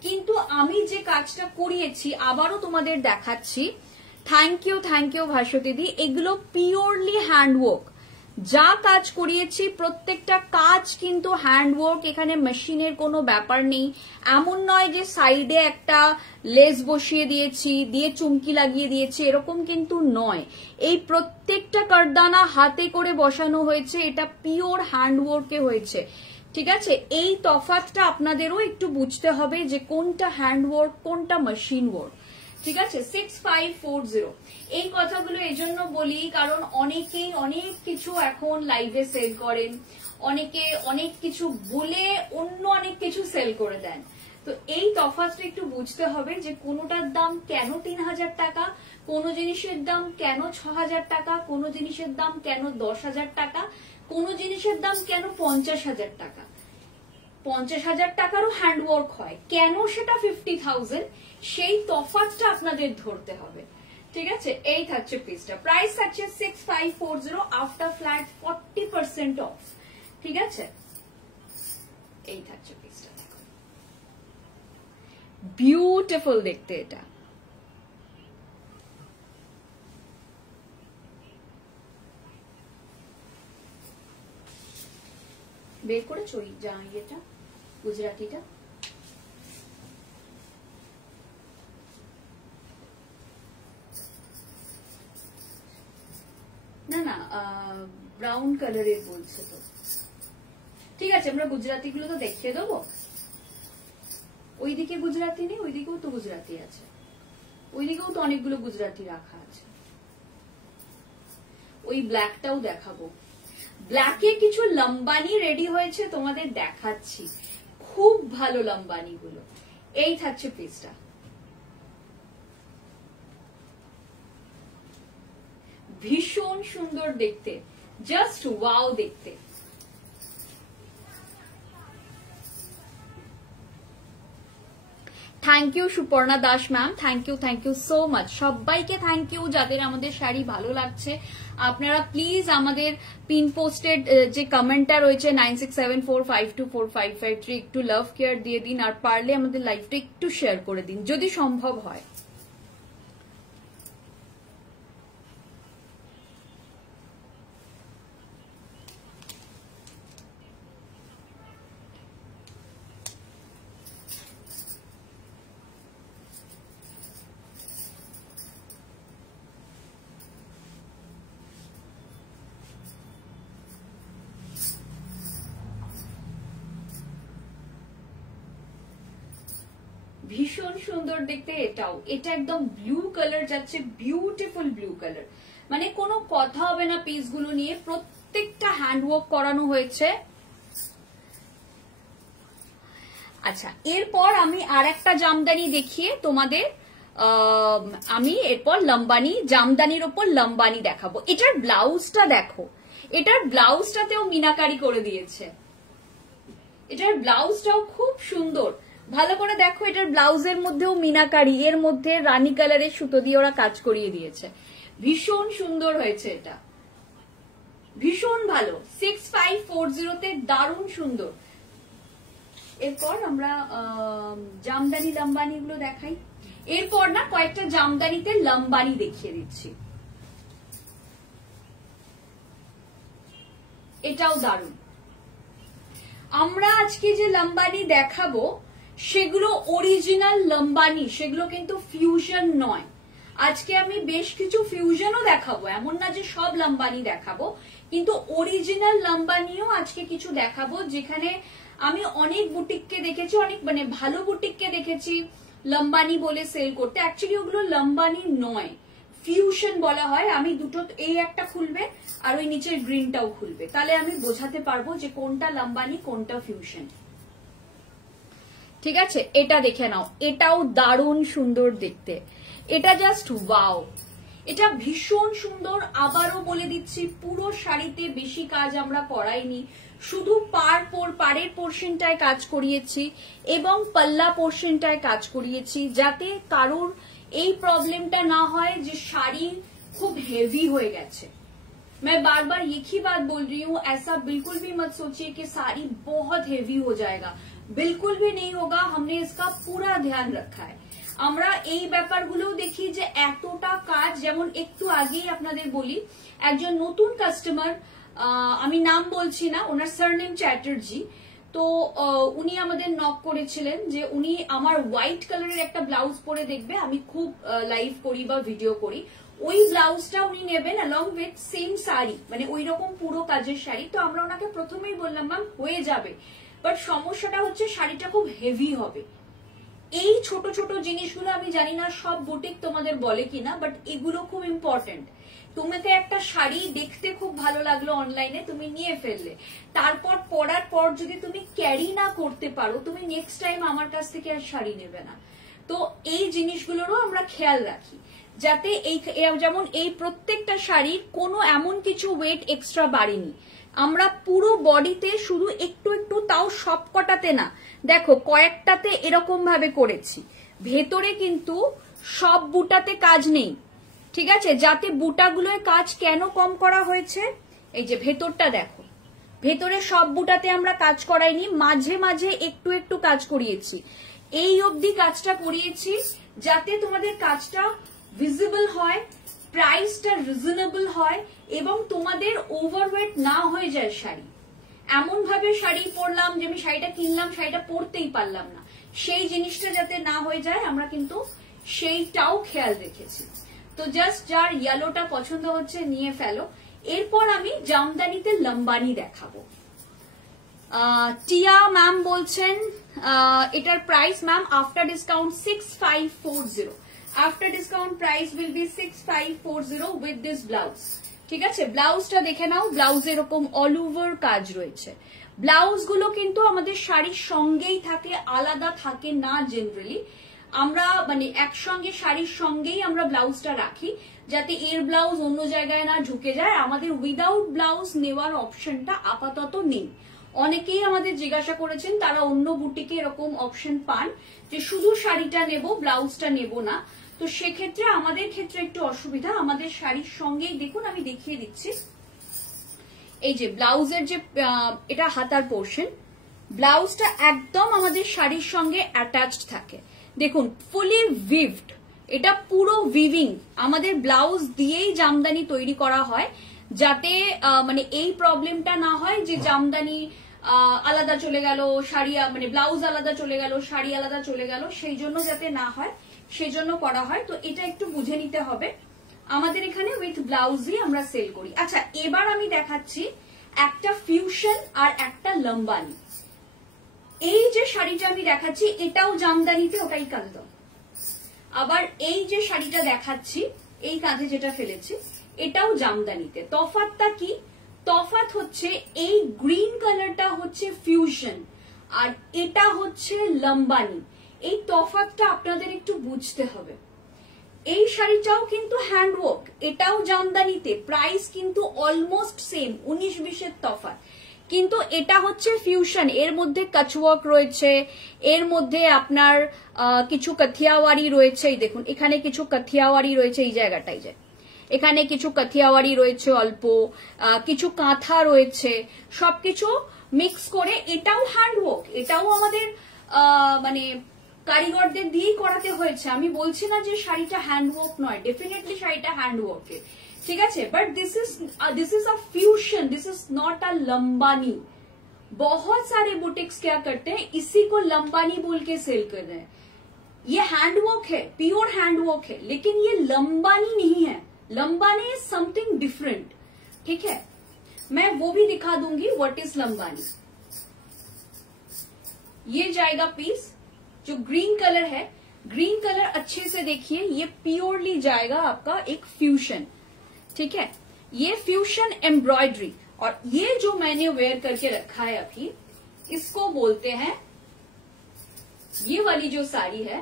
কিন্তু আমি যে কাজটা করিয়েছি আবারও তোমাদের দেখাচ্ছি। থ্যাংক ইউ ভাস্বতীদি। এগুলো পিওরলি হ্যান্ডওয়ার্ক, যা কাজ করিয়েছি প্রত্যেকটা কাজ কিন্তু হ্যান্ডওয়ার্ক, এখানে মেশিনের কোনো ব্যাপার নেই। এমন নয় যে সাইডে একটা লেস বসিয়ে দিয়েছি, দিয়ে চুমকি লাগিয়ে দিয়েছি, এরকম কিন্তু নয়। এই প্রত্যেকটা কারদানা হাতে করে বসানো হয়েছে, এটা পিওর হ্যান্ডওয়ার্কে হয়েছে। ঠিক আছে, এই তফাৎটা আপনাদেরও একটু বুঝতে হবে যে কোনটা হ্যান্ডওয়ার্ক কোনটা মেশিন ওয়ার্ক। ঠিক আছে, 6540। এই কথাগুলো এজন্য বলি কারণ অনেকেই অনেক কিছু এখন লাইভে সেল করেন, অনেকে অনেক কিছু বলে অন্য অনেক কিছু সেল করে দেন। তো এই তফাৎটা একটু বুঝতে হবে যে কোনোটার দাম কেন ৩০০০ টাকা, কোন জিনিসের দাম কেন ৬০০০ টাকা, কোন জিনিসের দাম কেন ১০,০০০ টাকা, কোন জিনিসের দাম কেন ৫০,০০০ টাকা। ৫০,০০০ টাকারও হ্যান্ডওয়ার্ক হয়, কেন সেটা 50,000, সেই তফাৎটা আপনাদের ধরতে হবে। ঠিক আছে, এই থাকছে পিসটা, প্রাইস থাকছে 6540 আফটার ফ্ল্যাট 40% অফ। ঠিক আছে, এই থাকছে পিসটা, দেখো বিউটিফুল দেখতে। এটা বের করেছো ইয়েটা, গুজরাটিটা? না না, ব্রাউন কালারের বলছে তো। ঠিক আছে, আমরা গুজরাটি গুলো তো দেখিয়ে দেবো। ওইদিকে গুজরাটি নেই, ওইদিকেও তো গুজরাটি আছে, ওইদিকেও তো অনেকগুলো গুজরাটি রাখা আছে। ওই ব্ল্যাকটাও দেখাবো। ব্ল্যাকে কিছু লম্বানি রেডি হয়েছে, তোমাদের দেখাচ্ছি, খুব ভালো লম্বানি গুলো। এই থাকছে পিসটা, ভীষণ সুন্দর দেখতে, জাস্ট ওয়াও দেখতে। Thank you Suparna Das ma'am, thank you so much. সবাইকে থ্যাংক ইউ যাদের আমাদের শাড়ি ভালো লাগছে। আপনারা প্লিজ আমাদের পিন পোস্টেড যে কমেন্টটা রয়েছে 9674524553 একটু লাভ কেয়ার দিয়ে দিন, আর পারলে আমাদের লাইভটা একটু শেয়ার করে দিন যদি সম্ভব হয়। ভীষণ সুন্দর দেখতে এটাও, এটা একদম ব্লু কালার যাচ্ছে, বিউটিফুল ব্লু কালার, মানে কোনো কথা হবে না পিসগুলো নিয়ে। প্রত্যেকটা হ্যান্ডওয়ার্ক করানো হয়েছে। আচ্ছা, এরপর আমি আর একটা জামদানি দেখিয়ে তোমাদের আমি এরপর লম্বানি, জামদানির ওপর লম্বানি দেখাবো। এটার ব্লাউজটা দেখো, এটার ব্লাউজটাতেও মিনাকারি করে দিয়েছে। এটার ব্লাউজটাও খুব সুন্দর, ভালো করে দেখো। এটার ব্লাউজের মধ্যেও মিনাকারি, এর মধ্যে রানী কালারের সুতো দিয়ে ওরা কাজ করিয়ে দিয়েছে। ভীষণ সুন্দর হয়েছে, এটা ভীষণ ভালো। 6540-তে দারুণ সুন্দর। এরপর আমরা জামদানি লম্বানি গুলো দেখাই। এরপর না কয়েকটা জামদানিতে লম্বানি দেখিয়ে দিচ্ছি, এটাও দারুণ। আমরা আজকে যে লম্বানি দেখাবো সেগুলো অরিজিনাল লম্বানি, সেগুলো কিন্তু ফিউশন নয়। আজকে আমি বেশ কিছু ফিউশনও দেখাবো, এমন না যে সব লম্বানি দেখাবো, কিন্তু অরিজিনাল লম্বানিও আজকে কিছু দেখাবো। যেখানে আমি অনেক বুটিককে দেখেছি, অনেক মানে ভালো বুটিককে দেখেছি লম্বানি বলে সেল করতে, অ্যাকচুয়ালি ওগুলো লম্বানি নয়, ফিউশন বলা হয়। আমি দুটো, এই একটা খুলবে আর ওই নিচের গ্রিনটাও খুলবে, তাহলে আমি বোঝাতে পারবো যে কোনটা লম্বানি কোনটা ফিউশন। ঠিক আছে, এটা দেখে নাও, এটাও দারুণ সুন্দর দেখতে। এটা জাস্ট ওয়াও, এটা ভীষণ সুন্দর। আবারও বলে দিচ্ছি, পুরো শাড়িতে বেশি কাজ আমরা করাইনি, শুধু পাড়ের পোর্শনটায় কাজ করিয়েছি এবং পাল্লা পোর্শনটায় কাজ করিয়েছি, যাতে কারোর এই প্রবলেমটা না হয় যে শাড়ি খুব হেভি হয়ে গেছে। मैं बार बार एक ही बात बोल रही हूँ, ऐसा बिल्कुल भी मत सोचिए कि साड़ी बहुत हेवी हो जाएगा, बिल्कुल भी नहीं होगा। हमने इसका पूरा ध्यान रखा है। আমরা এই ব্যাপারগুলো দেখি যে এতটা কাজ, যেমন একটু আগেই আপনাদের বলি, একজন নতুন কাস্টমার, আমি নাম বলছি না, ওনার সারনেম চ্যাটার্জি, তো উনি আমাদের নক করেছিলেন যে উনি আমার হোয়াইট কালারের একটা ব্লাউজ পরে দেখবে, আমি খুব লাইভ করি বা ভিডিও করি, ওই ব্লাউজটা উনি নেবেন অ্যালং উইথ সেম শাড়ি, মানে ওই রকম পুরো কাজের শাড়ি। তো আমরা ওনাকে প্রথমেই বললাম ম্যাম হয়ে যাবে, বাট সমস্যাটা হচ্ছে শাড়িটা খুব হেভি হবে। এই ছোট ছোট জিনিসগুলো আমি জানি না সব বুটিক তোমাদের বলে কিনা, বাট এগুলো খুব ইম্পর্টেন্ট। তোমাকে একটা শাড়ি দেখতে খুব ভালো লাগলো অনলাইনে, তুমি নিয়ে ফেললে, তারপর পরার পর যদি তুমি ক্যারি না করতে পারো, তুমি নেক্সট টাইম আমার কাছ থেকে আর শাড়ি নেবে না। তো এই জিনিসগুলোরও আমরা খেয়াল রাখি, যাতে এই যেমন এই প্রত্যেকটা শাড়ির কোনো এমন কিছু ওয়েট এক্সট্রা বাড়েনি। আমরা পুরো বডিতে শুধু একটু একটু, তাও সব কটাতে না, দেখো কয়েকটাতে এরকম ভাবে করেছি, ভেতরে কিন্তু সব বুটাতে কাজ নেই। ঠিক আছে, যাতে বুটাগুলোয় কাজ কেন কম করা হয়েছে, এই যে ভেতরটা দেখো, ভেতরে সব বুটাতে আমরা কাজ করাইনি, মাঝে মাঝে একটু একটু কাজ করিয়েছি। এই অবধি কাজটা করিয়েছি যাতে তোমাদের কাজটা ভিজিবল হয়, প্রাইসটা রিজনেবল হয় এবং তোমাদের ওভারওয়েট না হয়ে যায় শাড়ি। এমন ভাবে শাড়ি পরলাম যে আমি শাড়িটা কিনলাম, শাড়িটা পরতেই পারলাম না, সেই জিনিসটা যাতে না হয়ে যায় আমরা কিন্তু সেইটাও খেয়াল রেখেছি। তো জাস্ট যার ইয়েলোটা পছন্দ হচ্ছে নিয়ে ফেলো। এরপর আমি জামদানিতে লম্বানি দেখাবো। টিয়া ম্যাম বলছেন এটার price ma'am after discount 6540, after discount price will be 6540 with this blouse. ঠিক আছে, ব্লাউজটা দেখে নাও, ব্লাউজ এরকম অল ওভার কাজ রয়েছে। ব্লাউজ গুলো কিন্তু আমাদের শাড়ির সঙ্গেই থাকে, আলাদা থাকে না জেনারেলি। আমরা মানে একসঙ্গে শাড়ির সঙ্গেই আমরা ব্লাউজটা রাখি, যাতে এর ব্লাউজ অন্য জায়গায় না ঢুকে যায়। আমাদের উইদাউট ব্লাউজ নেওয়ার অপশনটা আপাতত নেই। অনেকেই আমাদের জিজ্ঞাসা করেছেন, তারা অন্য বুটিকে এরকম অপশন পান যে শুধু শাড়িটা নেব, ব্লাউজটা নেব না। তো সেক্ষেত্রে আমাদের ক্ষেত্রে একটু অসুবিধা, আমাদের শাড়ির সঙ্গেই দেখুন, আমি দেখিয়ে দিচ্ছি। এই যে ব্লাউজের যে এটা হাতার পোর্শন, ব্লাউজটা একদম আমাদের শাড়ির সঙ্গে অ্যাটাচড থাকে। দেখুন ফুলি উইভড, এটা পুরো উইভিং, আমাদের ব্লাউজ দিয়েই জামদানি তৈরি করা হয়, যাতে মানে এই প্রবলেমটা না হয় যে জামদানি আলাদা চলে গেল, শাড়ি মানে ব্লাউজ আলাদা চলে গেল, শাড়ি আলাদা চলে গেল, সেই জন্য যাতে না হয় সেজন্য করা হয়। তো এটা একটু বুঝে নিতে হবে, আমাদের এখানে উইথ ব্লাউজই আমরা সেল করি। আচ্ছা, এবার আমি দেখাচ্ছি একটা ফিউশন আর একটা লম্বানি। এই যে শাড়িটা আমি দেখাচ্ছি এটাও জামদানিতে, ওটাই কাঁধে। আবার এই যে শাড়িটা দেখাচ্ছি, এই কাঁধে যেটা ফেলেছি, এটাও জামদানিতে। তফাৎটা কি, তফাৎ হচ্ছে এই গ্রিন কালারটা হচ্ছে ফিউশন আর এটা হচ্ছে লম্বানি। এই তফাৎটা আপনাদের একটু বুঝতে হবে। এই শাড়িটাও কিন্তু হ্যান্ডওয়ার্ক, এটাও জামদানিতে, প্রাইস কিন্তু অলমোস্ট সেম, 19-20 তফাৎ, কিন্তু এটা হচ্ছে ফিউশন। এর মধ্যে কাচওয়ার্ক রয়েছে, এর মধ্যে আপনার কিছু কাথিয়াওয়ারি রয়েছে। এই দেখুন এখানে কিছু কাথিয়াওয়ারি রয়েছে, এই জায়গাটাই যে এখানে কিছু কাথিয়াওয়ারি রয়েছে অল্প, কিছু কাঁথা রয়েছে, সবকিছু মিক্স করে এটাও হ্যান্ডওয়ার্ক। এটাও আমাদের মানে কারিগরদের দিয়েই করাতে হয়েছে। আমি বলছি না যে শাড়িটা হ্যান্ডওয়ার্ক নয়, ডেফিনেটলি শাড়িটা হ্যান্ডওয়ার্কের, ठीक है, but this is a fusion, this is not a Lambani. बहुत सारे बुटीक्स क्या करते हैं, इसी को लंबानी बोल के सेल कर रहे हैं। ये हैंडवर्क है, प्योर हैंडवर्क है, लेकिन ये लंबानी नहीं है। लंबानी इज समथिंग डिफरेंट, ठीक है। मैं वो भी दिखा दूंगी व्हाट इज लंबानी। ये जाएगा पीस जो ग्रीन कलर है, ग्रीन कलर अच्छे से देखिए, ये प्योरली जाएगा आपका एक फ्यूशन, ठीक है। ये फ्यूशन एम्ब्रॉयडरी, और ये जो मैंने वेयर करके रखा है अभी, इसको बोलते हैं, ये वाली जो साड़ी है,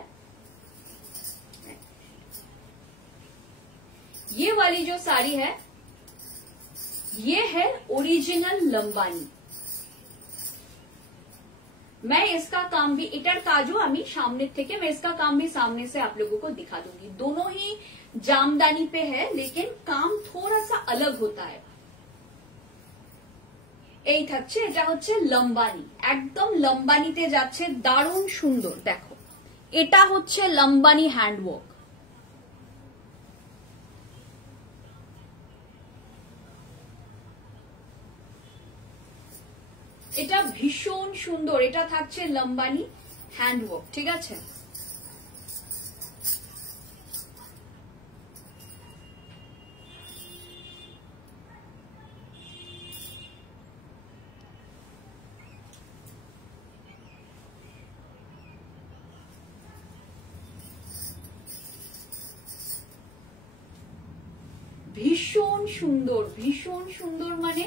ये वाली जो साड़ी है, ये है ओरिजिनल लंबानी। मैं इसका काम भी, एटार काजो आमी सामने थेके मैं इसका काम भी सामने से आप लोगों को दिखा दूंगी। दोनों ही जामदानी पे है, लेकिन काम थोड़ा सा अलग होता है। এই থাকছে, এটা হচ্ছে লম্বানি, একদম লম্বানিতে যাচ্ছে, দারুণ সুন্দর। দেখো এটা হচ্ছে লম্বানি হ্যান্ডওয়ার্ক। এটা ভীষণ সুন্দর, এটা থাকছে লম্বানি হ্যান্ডওয়ার্ক, ঠিক আছে। ভীষণ সুন্দর, ভীষণ সুন্দর, মানে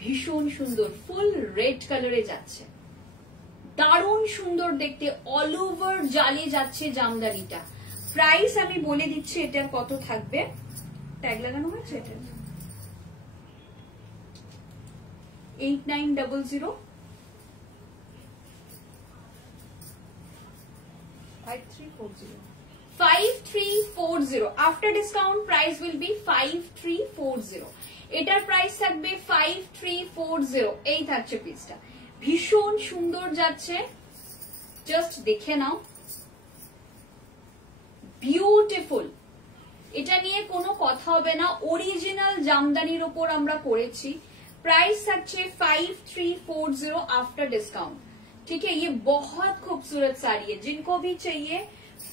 ভীষণ সুন্দর, ফুল রেড কালারে যাচ্ছে, দারুণ সুন্দর দেখতে, অল ওভার জালে যাচ্ছে জামদানিটা। প্রাইস আমি বলে দিচ্ছি এটার কত থাকবে, ট্যাগ লাগানো হয়েছে এটা 8900 5340 5340। After discount price will be 5340। এটার প্রাইস থাকবে 5340। এই থাকছে পিসটা, ভীষণ সুন্দর যাচ্ছে, জাস্ট দেখে নাও, বিউটিফুল। এটা নিয়ে কোনো কথা হবে না, অরিজিনাল জামদানির উপর আমরা করেছি। प्राइस থাকছে 5340 आफ्टर डिस्काउंट, ठीक है। ये बहुत खूबसूरत साड़ी है, जिनको भी चाहिए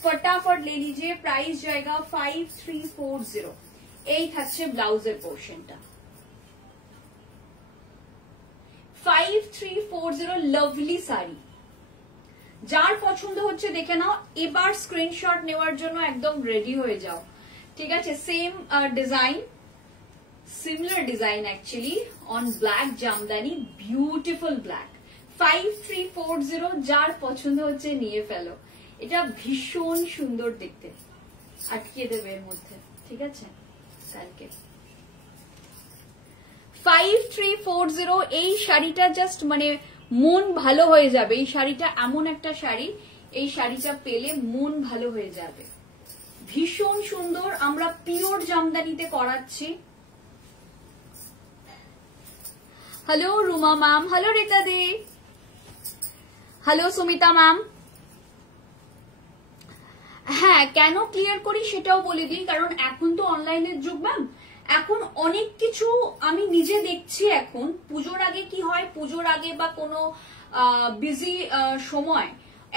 फटाफट ले लीजिए। प्राइस जाएगा 5340। এই থাকছে ব্লাউজের পোর্শনটা 5340। লাভলি শাড়ি, যার পছন্দ হচ্ছে দেখে নাও, এবার স্ক্রিনশট নেওয়ার জন্য একদম রেডি হয়ে যাও, ঠিক আছে। Same design, similar design actually on black Jamdani, beautiful black. 5340, যার পছন্দ হচ্ছে নিয়ে ফেলো। এটা ভীষণ সুন্দর দেখতে, আটকে দেবে এর মধ্যে, ঠিক আছে। কালকে 5340। এই শাড়িটা জাস্ট মানে মন ভালো হয়ে যাবে। এই শাড়িটা এমন একটা শাড়ি, এই শাড়িটা পেলে মন ভালো হয়ে যাবে, ভীষণ সুন্দর। আমরা পিওর জামদানিতে করাচ্ছি। Hello Ruma ma'am, hello Rita di, hello Sumita ma'am. হ্যাঁ, কেন ক্লিয়ার করি সেটাও বলে দিই, কারণ এখন তো অনলাইনের যুগ ম্যাম, এখন অনেক কিছু আমি নিজে দেখছি। এখন পুজোর আগে কি হয়, পুজোর আগে বা কোনো বিজি সময়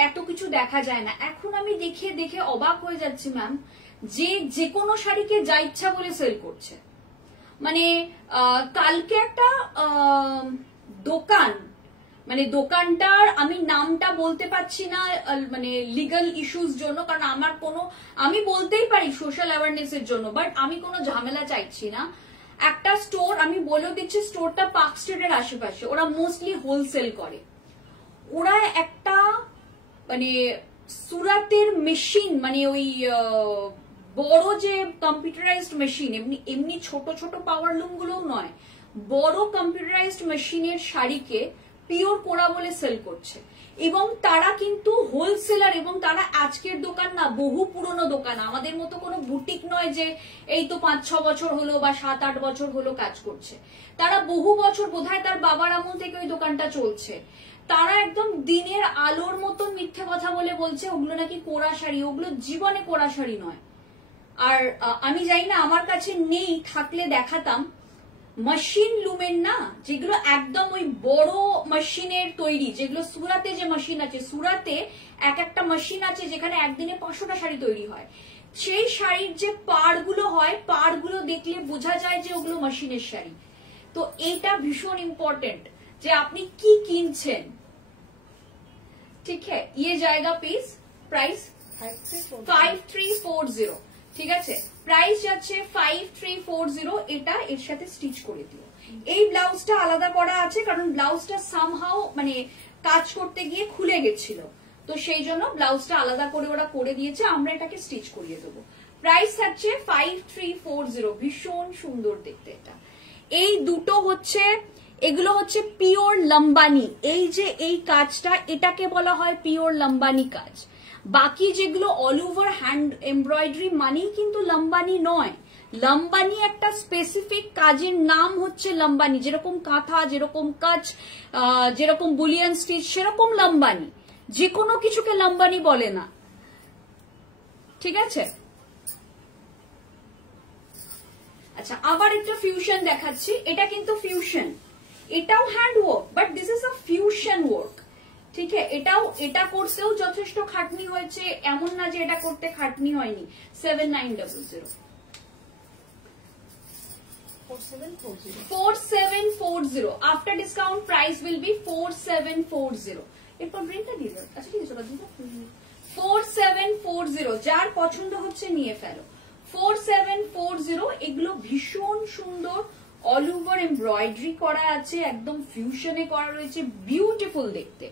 এত কিছু দেখা যায় না। এখন আমি দেখে দেখে অবাক হয়ে যাচ্ছি ম্যাম, যে কোনো শাড়িকে যা ইচ্ছা বলে সেল করছে। মানে কালকে একটা দোকান, মানে দোকানটার আমি নামটা বলতে পারছি না, মানে লিগাল ইস্যুস জন্য, কারণ আমার কোনো, আমি বলতেই পারি সোশ্যাল অ্যাওয়ারনেস এর জন্য, বাট আমি কোনো ঝামেলা চাইছি না। একটা স্টোর আমি বলে দিচ্ছি, স্টোরটা পার্ক স্ট্রিটের আশেপাশে, ওরা মোস্টলি হোলসেল করে। ওরা একটা মানে সুরাতের মেশিন, মানে ওই বড় যে কম্পিউটারাইজড মেশিন, এমনি এমনি ছোট ছোট পাওয়ার লুম গুলোও নয়, বড় কম্পিউটারাইজড মেশিনের শাড়িকে পিওর কোরা বলে সেল করছে। এবং তারা কিন্তু হোলসেলার, এবং তারা আজকের দোকান না, বহু পুরনো দোকান, আমাদের মতো কোনো বুটিক নয় যে এই তো 5-6 বছর হলো বা 7-8 বছর হলো কাজ করছে। তারা বহু বছর, বোধহয় তার বাবার আমল থেকে ওই দোকানটা চলছে। তারা একদম দিনের আলোর মতন মিথ্যে কথা বলে বলছে ওগুলো নাকি কোরা শাড়ি, ওগুলো জীবনে কোরা শাড়ি নয়। আর আমি জানি না, আমার কাছে নেই, থাকলে দেখাতাম। মেশিন লুমেন না, যেগুলো একদম ওই বড় মেশিনের তৈরি, যেগুলো সুরাতে যে মেশিন আছে, সুরাতে এক একটা মেশিন আছে যেখানে একদিনে 500টা শাড়ি তৈরি হয়। সেই শাড়ির যে পাড়গুলো হয়, পাড়গুলো দেখলে বোঝা যায় যে ওগুলো মেশিনের শাড়ি। তো এটা ভীষণ ইম্পর্টেন্ট যে আপনি কি কিনছেন। ঠিক হ্যাঁ, ইয়ে জায়গা পিস প্রাইস 5340, ঠিক আছে, প্রাইস যাচ্ছে 5340। এটা এর সাথে স্টিচ করে দিও। এই ব্লাউজটা আলাদা করা আছে কারণ ব্লাউজটা সামহাও মানে কাজ করতে গিয়ে খুলে গেছিল, তো সেই জন্য ব্লাউজটা আলাদা করে ওরা করে দিয়েছে, আমরা এটাকে স্টিচ করিয়ে দেবো। প্রাইস থাকছে 5340, ভীষণ সুন্দর দেখতে এটা। এই দুটো হচ্ছে, এগুলো হচ্ছে পিওর লম্বানি। এই যে এই কাজটা, এটাকে বলা হয় পিওর লম্বানি কাজ। বাকি যেগুলো অল ওভার হ্যান্ড এমব্রয়ডারি মানেই কিন্তু লম্বানি নয়। লম্বানি একটা স্পেসিফিক কাজের নাম হচ্ছে লম্বানি, যেরকম কাঁথা, যেরকম কাজ, যেরকম বুলিয়ান স্টিচ, সেরকম লম্বানি। যে কোনো কিছুকে লম্বানি বলে না, ঠিক আছে। আচ্ছা, আবার একটা ফিউশন দেখাচ্ছি। এটা কিন্তু ফিউশন, এটাও hand work, but this is a fusion work. ঠিক আছে, এটা করতেও যথেষ্ট খাটনি হয়েছে, এমন না যে এটা করতে খাটনি হয়নি। 7900 4740 after discount price will be 4740। এরপর ব্রেনটা দিয়ে দাও। আচ্ছা ঠিক আছে, 4740। যার পছন্দ হচ্ছে নিয়ে ফেলো। 4740। এগুলো ভীষণ সুন্দর, অল ওভার এমব্রয়ডারি করা আছে, একদম ফিউশনে করা রয়েছে, বিউটিফুল দেখতে।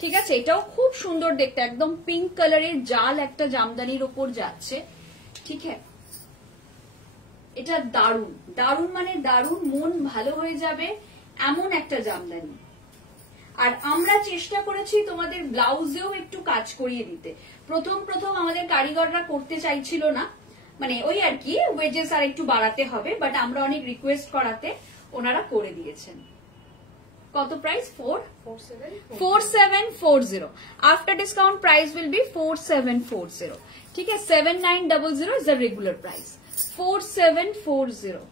ঠিক আছে, এটাও খুব সুন্দর দেখতে, একদম পিঙ্ক কালারের জাল একটা জামদানির ওপর যাচ্ছে। ঠিক আছে, এটা দারুণ, দারুণ মানে দারুণ, মন ভালো হয়ে যাবে এমন একটা জামদানি। আর আমরা চেষ্টা করেছি তোমাদের ব্লাউজেও একটু কাজ করিয়ে দিতে। প্রথম আমাদের কারিগররা করতে চাইছিল না, মানে ওই আর কি ওয়েজেস আর একটু বাড়াতে হবে, বাট আমরা অনেক রিকোয়েস্ট করাতে ওনারা করে দিয়েছেন। কত price? 4740। After discount price will be 4740। ঠিক আছে, 7900 ইজ দ্য রেগুলার প্রাইস। 4740।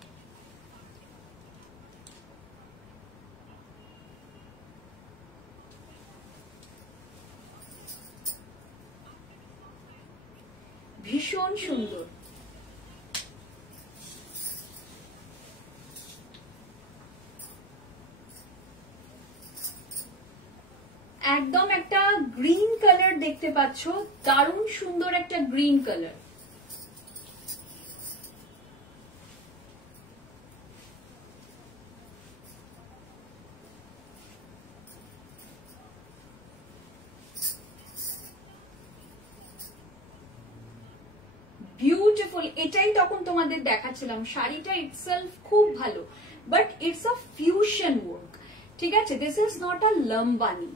ভীষণ সুন্দর। একদম একটা গ্রিন কালার দেখতে পাচ্ছ, দারুণ সুন্দর একটা গ্রিন কালার। বিউটিফুল, এটাই তখন তোমাদের দেখাচ্ছিলাম। শাড়িটা ইটসেলফ খুব ভালো, but it's a fusion work. ঠিক আছে, দিস ইজ নট আ লম্বানি।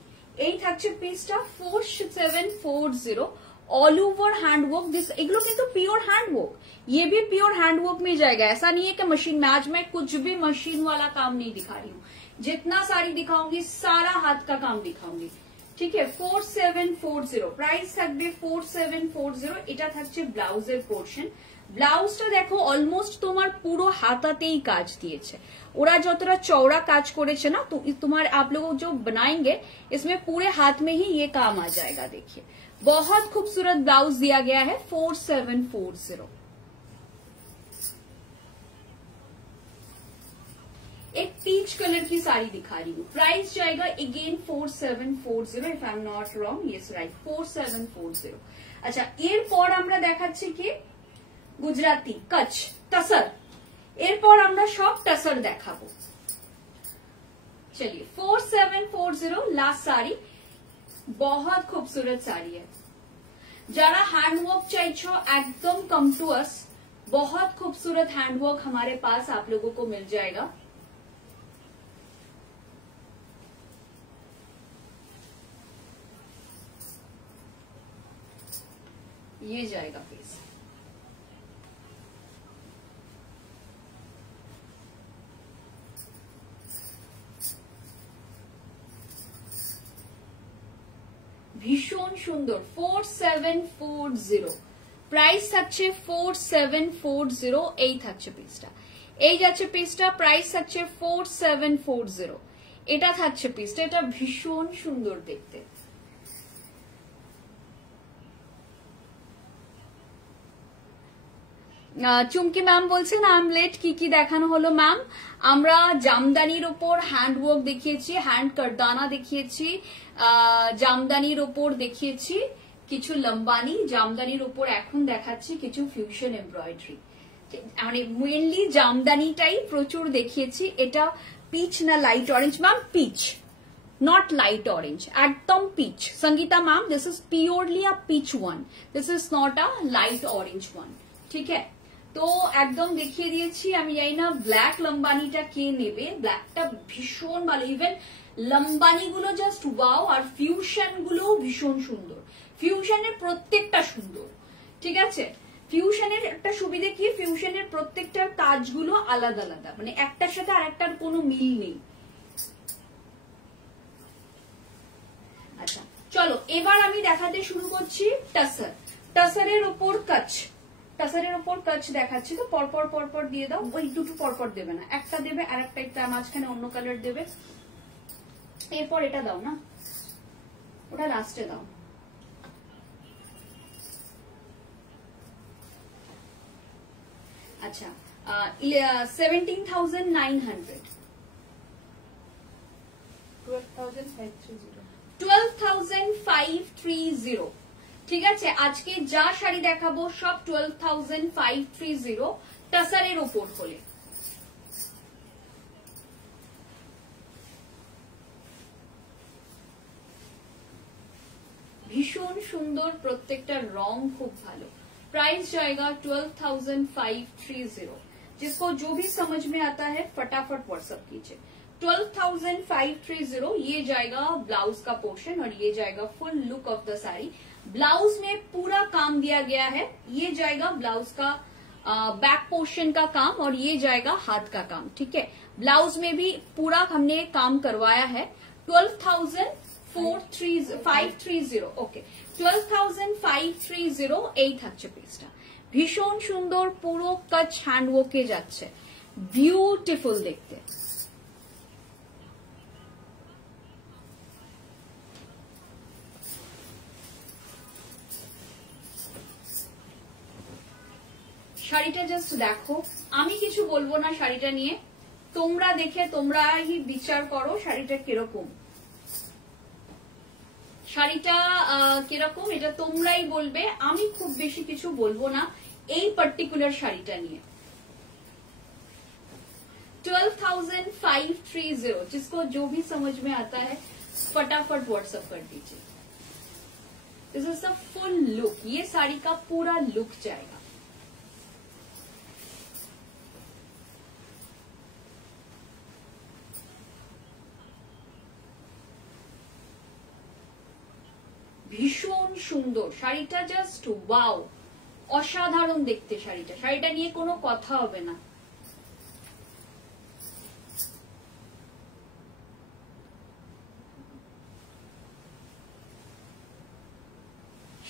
এই থাকছে পিসটা 4740, ऑल ओवर हैंडवर्क। दिस एग्लो तो प्योर हैंडवर्क, ये भी प्योर हैंडवर्क में जाएगा। ऐसा नहीं है कि मशीन में, आज मैं कुछ भी मशीन वाला काम नहीं दिखा रही हूँ। जितना साड़ी दिखाऊंगी सारा हाथ का काम दिखाऊंगी। ठीक है, 4740 प्राइस থাকবে 4740। এটা থাকছে ব্লাউজের পোর্শন। ব্লাউজটা দেখো অলমোস্ট তোমার পুরো হাতাতেই কাজ দিয়েছে। ওরা যতটা চওড়া কাজ করেছে না, तो तुम्हारे आप लोग जो बनाएंगे इसमें पूरे हाथ में ही ये काम आ जाएगा। देखिए बहुत खूबसूरत ब्लाउज दिया गया है 4740। एक पीच कलर की साड़ी दिखा रही हूँ, प्राइस जाएगा again 4740 if I am not wrong. Yes right, 4740। अच्छा, এরপর আমরা দেখাচ্ছি কি গুজরাটি কচ্ছ তসর। এরপর আমরা সব টাসার দেখাবো। चलिए 4740 लास्ट साड़ी, बहुत खूबसूरत साड़ी है। जरा हैंडवर्क चाइछो एकदम कम टू अस, बहुत खूबसूरत हैंडवर्क हमारे पास आप लोगों को मिल जाएगा। ये जाएगा पीस। ভীষণ সুন্দর 4740, প্রাইস থাকছে 4740, এই থাকছে পিসটা, এই যাচ্ছে পিসটা, প্রাইস থাকছে 4740, এটা থাকছে পিসটা, এটা ভীষণ সুন্দর দেখতে। চুমকি ম্যাম বলছেন আমলেট কি কি দেখানো হলো ম্যাম? আমরা জামদানির ওপর হ্যান্ডওয়ার্ক দেখিয়েছি, হ্যান্ড কারদানা দেখিয়েছি, জামদানির ওপর দেখিয়েছি কিছু লম্বানি, জামদানির ওপর এখন দেখাচ্ছি কিছু ফিউশন এমব্রয়ডারি, মানে মেনলি জামদানিটাই প্রচুর দেখিয়েছি। এটা পিচ না light orange ma'am? Peach, not light orange, ekdom peach. Sangeeta ma'am, this is purely a peach one, this is not a light orange one, ठीक है? তো একদম দেখিয়ে দিয়েছি। আমি জানি না ব্ল্যাক লম্বানিটা কে নেবে, ব্ল্যাকটা ভীষণ ভালো, ইভেন লম্বানি গুলো জাস্ট ওয়াও, আর ফিউশন গুলো ভীষণ সুন্দর, ফিউশনের প্রত্যেকটা সুন্দর, ঠিক আছে? ফিউশনের একটা সুবিধা কি, ফিউশনের প্রত্যেকটার কাজগুলো আলাদা আলাদা, মানে একটার সাথে আরেকটার কোনো মিল নেই। আচ্ছা চলো এবার আমি দেখাতে শুরু করছি টাসার, টাসারের ওপর কাচ, টাসারের ওপর কাচ দেখাচ্ছি। তো পরপর পরপর দিয়ে দাও, ওই দুটো পরপর দেবে না, একটা দেবে আর একটা মাঝখানে অন্য কালার দেবে। এরপর এটা দাও না, ওটা লাস্টে দাও। আচ্ছা 17,900, 12,530, ঠিক আছে? আজকে যা শাড়ি দেখাবো সব 12,530 টাসারের ওপর হলে। ভীষণ সুন্দর, প্রত্যেকটা রং খুব ভালো। प्राइस जाएगा 12,530। जिसको जो भी समझ में आता है फटाफट व्हाट्सएप कीजिए। 12,530 ये जाएगा ब्लाउज का पोर्शन और ये जाएगा full look of the sari. Blouse में पूरा काम दिया गया है, ये जाएगा ब्लाउज का बैक पोर्शन का काम और ये जाएगा हाथ का काम, ठीक है? ब्लाउज में भी पूरा हमने काम करवाया है। 12,530 ओके, 12,530 এই থাকছে পিসটা। ভীষণ সুন্দর, পুরো কাচ হ্যান্ডওয়ার্কে যাচ্ছে, বিউটিফুল দেখতে। শাড়িটা জাস্ট দেখো, আমি কিছু বলবো না শাড়িটা নিয়ে, তোমরা দেখে তোমরাই বিচার করো শাড়িটা কিরকম, শাড়িটা কিরকম এটা তোমরাই বলবে, আমি খুব বেশি কিছু বলবো না এই পার্টিকুলার শাড়িটা নিয়ে। 12,530, जिसको जो भी समझ में आता है फटाफट व्हाट्सएप कर दीजिए। This is the full look, ये साड़ी का पूरा लुक जाएगा। ভীষণ সুন্দর শাড়িটা, জাস্ট ওয়াও, অসাধারণ দেখতে শাড়িটা, শাড়িটা নিয়ে কোনো কথা হবে না।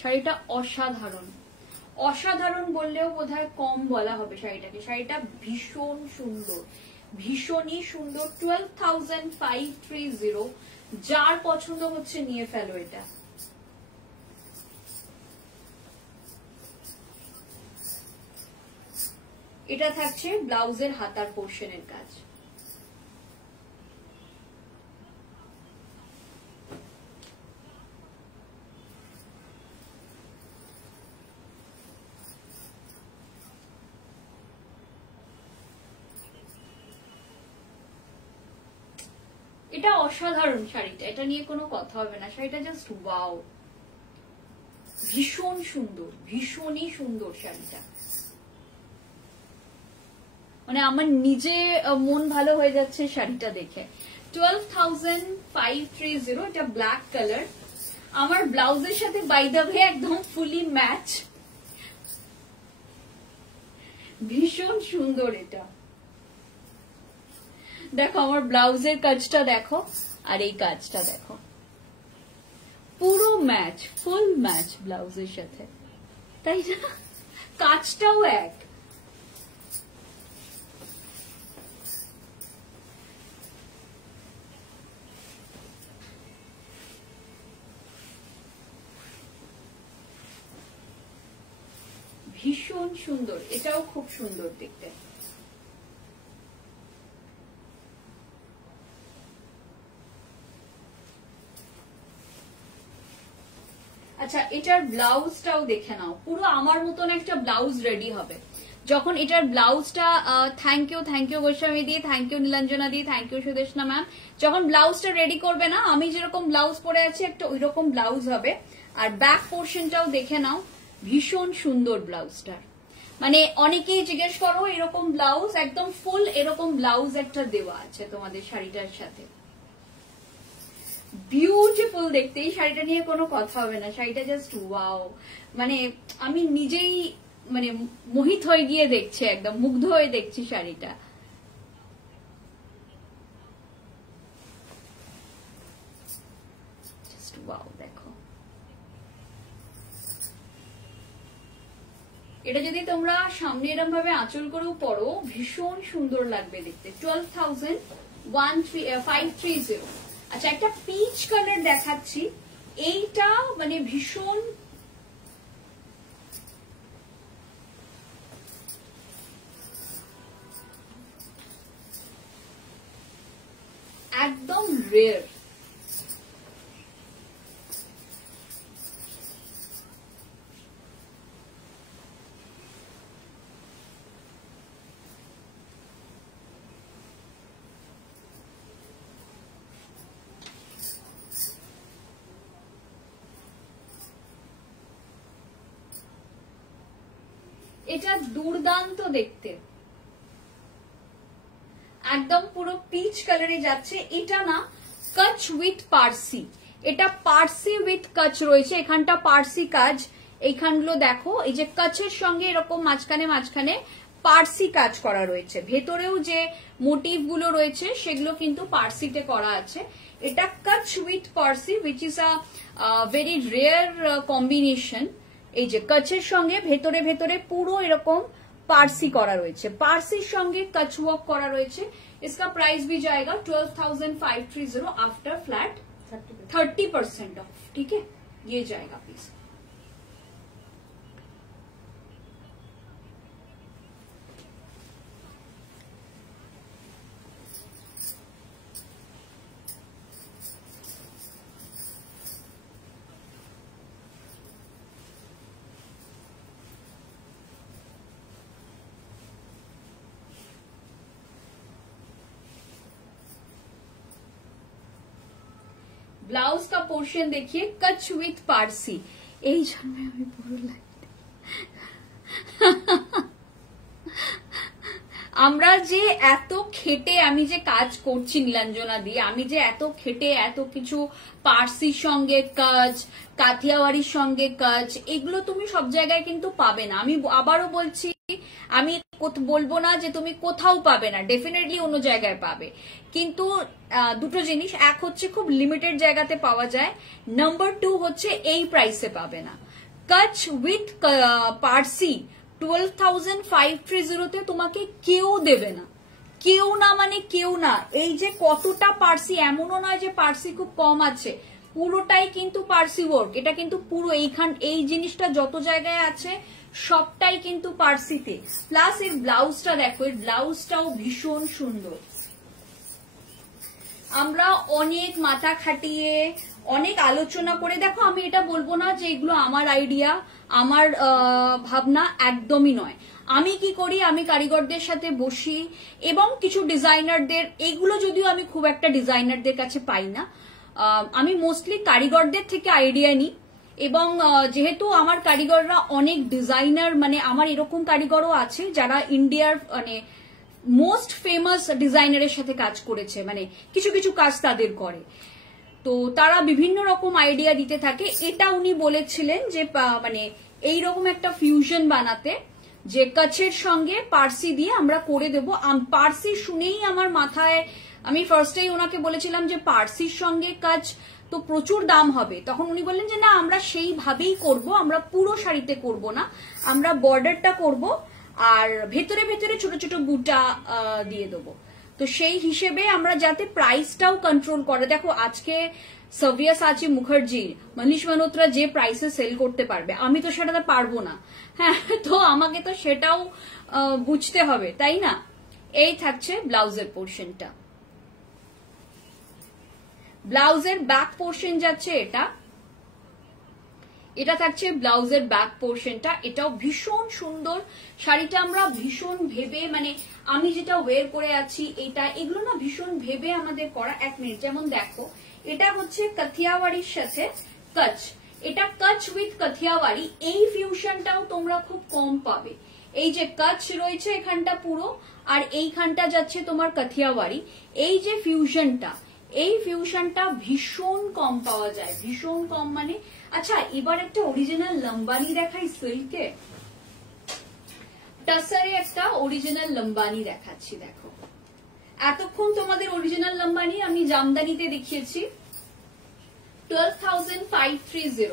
শাড়িটা অসাধারণ, অসাধারণ বললেও বোধহয় কম বলা হবে শাড়িটাকে, শাড়িটা ভীষণ সুন্দর, ভীষণই সুন্দর। 12,530, যার পছন্দ হচ্ছে নিয়ে ফেলো এটা। এটা থাকছে ব্লাউজের হাতার পোর্শনের কাজ। শাড়িটা অসাধারণ, শাড়িটা এটা নিয়ে কোনো কথা হবে না, শাড়িটা জাস্ট ওয়াও, ভীষণ সুন্দর, ভীষণই সুন্দর শাড়িটা। মানে আমার নিজে মন ভালো হয়ে যাচ্ছে শাড়িটা দেখে। 12,530, এটা ব্ল্যাক কালার। আমার ব্লাউজের সাথে বাই দ্য ওয়ে একদম ফুলি ম্যাচ, ভীষণ সুন্দর এটা। দেখো আমার ব্লাউজের কাজটা দেখো, আর এই কাজটা দেখো, পুরো ম্যাচ, ফুল ম্যাচ ব্লাউজের সাথে, তাই না? কাজটাও এক। ভীষণ সুন্দর, এটাও খুব সুন্দর দেখতে। আচ্ছা, এটার ব্লাউজটাও দেখে নাও, পুরো আমার মতন একটা ব্লাউজ রেডি হবে যখন এটার ব্লাউজটা। থ্যাংক ইউ গোস্বামী দি, থ্যাংক ইউ নীলাঞ্জনা দি, থ্যাংক ইউ সুদেশনা ম্যাম। যখন ব্লাউজটা রেডি করবে না, আমি যেরকম ব্লাউজ পরে আছি একটা ওই রকম ব্লাউজ হবে। আর ব্যাক পোর্শনটাও দেখে নাও, ভীষণ সুন্দর ব্লাউজটার। মানে অনেকেই জিজ্ঞেস করো এরকম ব্লাউজ, একদম ফুল এরকম ব্লাউজ একটা দেওয়া আছে তোমাদের শাড়িটার সাথে, বিউটিফুল দেখতে। এই শাড়িটা নিয়ে কোনো কথা হবে না, শাড়িটা জাস্ট ওয়াও। মানে আমি নিজেই মানে মোহিত হয়ে গিয়ে দেখছি, একদম মুগ্ধ হয়ে দেখছি শাড়িটা। জাস্ট ওয়াও, দেখো এটা যদি তোমরা সামনে এরকম ভাবে আঁচল করেও পরো, ভীষণ সুন্দর লাগবে দেখতে। 12,530। আচ্ছা, একটা পিচ কালার দেখাচ্ছি, এইটা মানে ভীষণ একদম রেয়ার। এটা দুর্দান্ত দেখতে, একদম পুরো পিচ কালারে যাচ্ছে। এটা না কাচ উইথ পার্সি, এটা পার্সি উইথ কাচ রয়েছে, এখানটা পার্সি কাজ, এইখানগুলো দেখো, এই যে কাচের সঙ্গে এরকম মাঝখানে মাঝখানে পার্সি কাজ করা রয়েছে। ভেতরেও যে মোটিভ গুলো রয়েছে সেগুলো কিন্তু পার্সিতে করা আছে। এটা কাচ with Parsi, which is a very rare combination. এই যে কাচের সঙ্গে ভেতরে ভেতরে পুরো এরকম पारसी करा रही, पारसी संगे कच वर्क करा रही। इसका प्राइस भी जाएगा 12,530 आफ्टर फ्लैट 30% ऑफ। ठीक है, ये जाएगा प्लीज। ब्लाउज का पोर्शन देखिए कच विथ पारसी। এই জন্য আমি পুরো আমরা যে এত খেটে আমি যে কাজ করছি নীলাঞ্জনা দি, আমি যে এত খেটে এত কিছু পার্সির সঙ্গে কাজ, কাথিয়াওয়াড়ির সঙ্গে কাজ, এগুলো তুমি সব জায়গায় কিন্তু পাবে না। আমি আবারও বলছি, আমি বলবো না যে তুমি কোথাও পাবে না, ডেফিনেটলি অন্য জায়গায় পাবে, কিন্তু দুটো জিনিস, এক হচ্ছে খুব লিমিটেড জায়গাতে পাওয়া যায়, নাম্বার 2 হচ্ছে এই প্রাইসে পাবে না। কাচ উইথ পার্সি 12,530 তে তোমাকে কেউ দেবে না, কেউ না মানে কেউ না। এই যে কতটা পার্সি, এমনও নয় যে পার্সি খুব কম আছে, পুরোটাই কিন্তু পার্সি ওয়ার্ক। এটা কিন্তু পুরো এই জিনিসটা যত জায়গায় আছে সবটাই কিন্তু পার্সিতে। প্লাস এর ব্লাউজটা দেখো, এর ব্লাউজটাও ভীষণ সুন্দর। আমরা অনেক মাথা খাটিয়ে অনেক আলোচনা করে, দেখো আমি এটা বলবো না যে এগুলো আমার আইডিয়া, আমার ভাবনা, একদমই নয়। আমি কি করি, আমি কারিগরদের সাথে বসি এবং কিছু ডিজাইনারদের, এইগুলো যদিও আমি খুব একটা ডিজাইনারদের কাছে পাই না, আমি মোস্টলি কারিগরদের থেকে আইডিয়া নিই। এবং যেহেতু আমার কারিগররা অনেক ডিজাইনার, মানে আমার এরকম কারিগরও আছে যারা ইন্ডিয়ার মানে মোস্ট ফেমাস ডিজাইনারের সাথে কাজ করেছে, মানে কিছু কিছু কাজ তাদের করে, তো তারা বিভিন্ন রকম আইডিয়া দিতে থাকে। এটা উনি বলেছিলেন যে মানে এইরকম একটা ফিউশন বানাতে, যে কচ্ছের সঙ্গে পার্সি দিয়ে আমরা করে দেব। পার্সি শুনেই আমার মাথায়, আমি ফার্স্টেই ওনাকে বলেছিলাম যে পার্সির সঙ্গে কাজ তো প্রচুর দাম হবে, তখন উনি বললেন যে না, আমরা সেইভাবেই করব, আমরা পুরো শাড়িতে করব না, আমরা বর্ডারটা করব আর ভেতরে ভেতরে ছোট ছোট বুটা দিয়ে দেবো। তো সেই হিসেবে আমরা যাতে প্রাইসটাও কন্ট্রোল করে, দেখো আজকে সব্যসাচী মুখার্জি, মনীষ মালহোত্রা যে প্রাইসে সেল করতে পারবে, আমি তো সেটাতে পারবো না। হ্যাঁ, তো আমাকে তো সেটাও বুঝতে হবে, তাই না? এই থাকছে ব্লাউজের পোর্শনটা। ব্লাউজের ব্যাক পোর্শন যাচ্ছে এটা থাকছে ব্লাউজের ব্যাক পোর্শনটা। এটাও ভীষণ সুন্দর শাড়িটা, আমরা ভীষণ ভেবে, মানে আমি যেটা ওয়ের করে আছি এটা, এগুলো না ভীষণ ভেবে আমাদের করা। এক মিনিট, যেমন দেখো এটা হচ্ছে কাথিয়াওয়াড়ির সাথে কচ্ছ, এটা কচ্ছ উইথ কাথিয়াওয়াড়ি। এই ফিউশনটাও তোমরা খুব কম পাবে। এই যে কচ্ছ রয়েছে এখানটা পুরো, আর এইখানটা যাচ্ছে তোমার কাথিয়াওয়াড়ি। এই যে ফিউশনটা, এই ফিউশনটা ভীষণ কম পাওয়া যায়, ভীষণ কম। মানে আচ্ছা, এবার একটা অরিজিনাল লম্বানি দেখাই সিল্কে। টাসারে একটা অরিজিনাল লম্বানি দেখাচ্ছি, দেখো। এতক্ষণ তোমাদের অরিজিনাল লম্বানি আমি জামদানিতে দেখিয়েছি 12,530।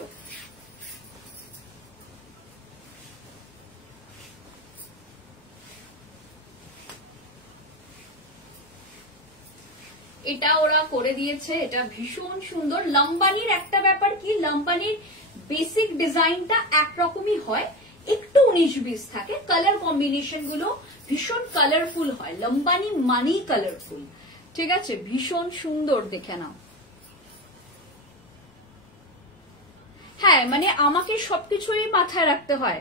এটা ওরা করে দিয়েছে, এটা ভীষণ সুন্দর। লম্বানির একটা ব্যাপার কি, লম্বানির বেসিক ডিজাইনটা একরকমই হয়, একটু 19-20 থাকে, কালার কম্বিনেশন গুলো ভীষণ কালারফুল হয়। লম্বানি মানি কালারফুল, ঠিক আছে? ভীষণ সুন্দর, দেখে নাও। হ্যাঁ, মানে আমাকে সবকিছুই মাথায় রাখতে হয়,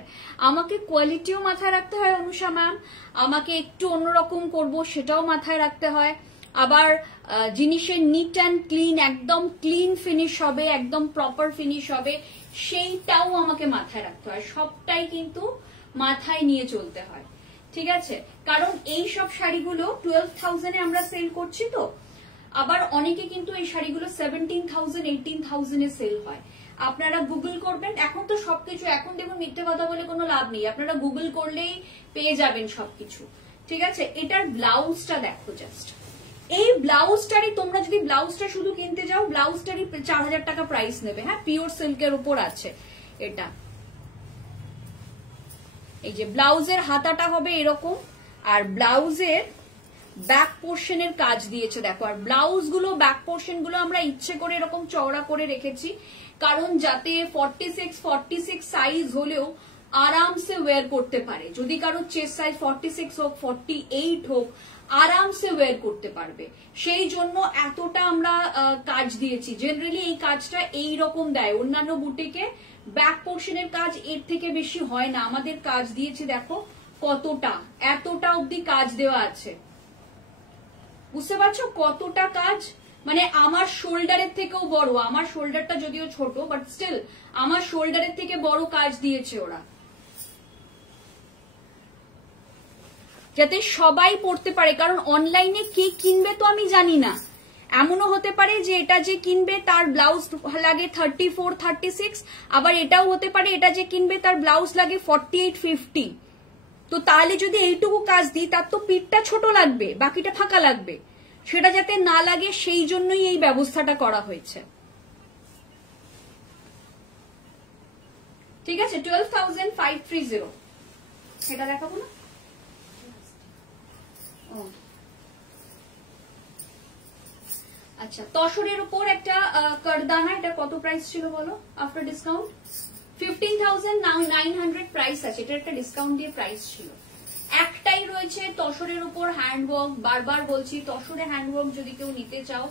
আমাকে কোয়ালিটিও মাথায় রাখতে হয় অনুষা ম্যাম, আমাকে একটু অন্যরকম করব সেটাও মাথায় রাখতে হয়, আবার জিনিসের নিট অ্যান্ড ক্লিন, একদম ক্লিন ফিনিশ হবে, একদম প্রপার ফিনিশ হবে, সেইটাও আমাকে মাথায় রাখতে হয়। সবটাই কিন্তু মাথায় নিয়ে চলতে হয়, ঠিক আছে? কারণ এই সব শাড়িগুলো 12,000-এ আমরা সেল করছি, তো আবার অনেকে কিন্তু এই শাড়িগুলো 17,000, 18,000-এ সেল হয়। আপনারা গুগল করবেন, এখন তো সবকিছু, এখন দেখুন মিথ্যে কথা বলে কোনো লাভ নেই, আপনারা গুগল করলেই পেয়ে যাবেন সবকিছু, ঠিক আছে? এটার ব্লাউজটা দেখো জাস্ট, এই ব্লাউজটারই তোমরা যদি ব্লাউজটা শুধু কিনতে যাও, ব্লাউজটারই 4,000 টাকা প্রাইস নেবে। হ্যাঁ, পিওর সিল্কের উপর আছে এটা। এই যে ব্লাউজের হাতাটা হবে এরকম, আর ব্লাউজের ব্যাক পোর্শনের কাজ দিয়েছে দেখো। আর ব্লাউজ গুলো, ব্যাক পোর্শন গুলো আমরা ইচ্ছে করে এরকম চওড়া করে রেখেছি, কারণ যাতে 46 সাইজ হলেও আরামসে ওয়্যার করতে পারে। যদি কারো চেস্ট সাইজ 46 হোক, 48 হোক, আরামসে ওয়্যার করতে পারবে, সেই জন্য এতটা আমরা কাজ দিয়েছি। জেনারেলি এই কাজটা এইরকম দেয়, অন্যান্য বুটিকে ব্যাক পোর্শনের কাজ এর থেকে বেশি হয় না। আমাদের কাজ দিয়েছি দেখো কতটা, এতটা অব্দি কাজ দেওয়া আছে, বুঝতে পারছো কতটা কাজ? মানে আমার শোল্ডারের থেকেও বড়, আমার শোল্ডারটা যদিও ছোট, বাট স্টিল আমার শোল্ডারের থেকে বড় কাজ দিয়েছে ওরা, যাতে সবাই পড়তে পারে। কারণ অনলাইনে কে কিনবে তো আমি জানি না, এমনও হতে পারে যে এটা যে কিনবে তার ব্লাউজ লাগে 34, 36, আবার এটাও হতে পারে এটা যে কিনবে তার ব্লাউজ লাগে 48, 50। তো তাহলে যদি এইটুকু কাজ দিই, তার তো পিঠটা ছোট লাগবে, বাকিটা ফাঁকা লাগবে, সেটা যাতে না লাগে সেই জন্যই এই ব্যবস্থাটা করা হয়েছে, ঠিক আছে? 12,530 সেটা দেখাবো না? আচ্ছা, তসরের উপর একটা কারদানা, এটা কত প্রাইস ছিল বলো আফটার ডিসকাউন্ট? 15,900 প্রাইস আছে, এটা একটা ডিসকাউন্ট দিয়ে প্রাইস ছিল। একটাই রয়েছে তসরের উপর হ্যান্ডওয়ার্ক, বারবার বলছি তসরে হ্যান্ডওয়ার্ক যদি কেউ নিতে চাও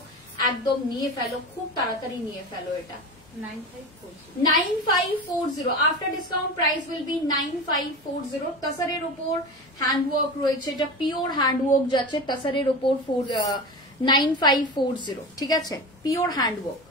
একদম নিয়ে ফেলো, খুব তাড়াতাড়ি নিয়ে ফেলো। এটা 9540 after discount price will be 9540 তাসারের উপর হ্যান্ডওয়ার্ক রয়েছে, এটা পিওর হ্যান্ডওয়ার্ক যাচ্ছে তাসারের উপর 9540 ঠিক আছে, পিওর হ্যান্ডওয়ার্ক।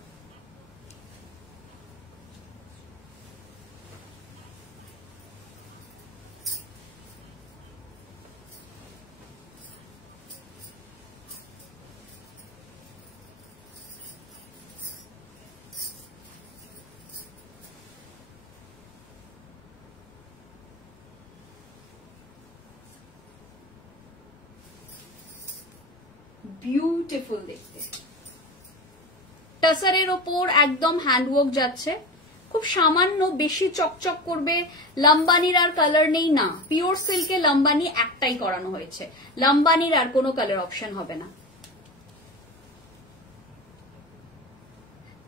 বিউটিফুল দেখতে, টাসারের ওপর একদম হ্যান্ডওয়ার্ক যাচ্ছে, খুব সামান্য বেশি চকচক করবে, লাম্বানির আর কালার নেই না, পিওর সিল্কে লাম্বানি একটাই করানো হয়েছে, লাম্বানির আর কোনো কালার অপশন হবে না,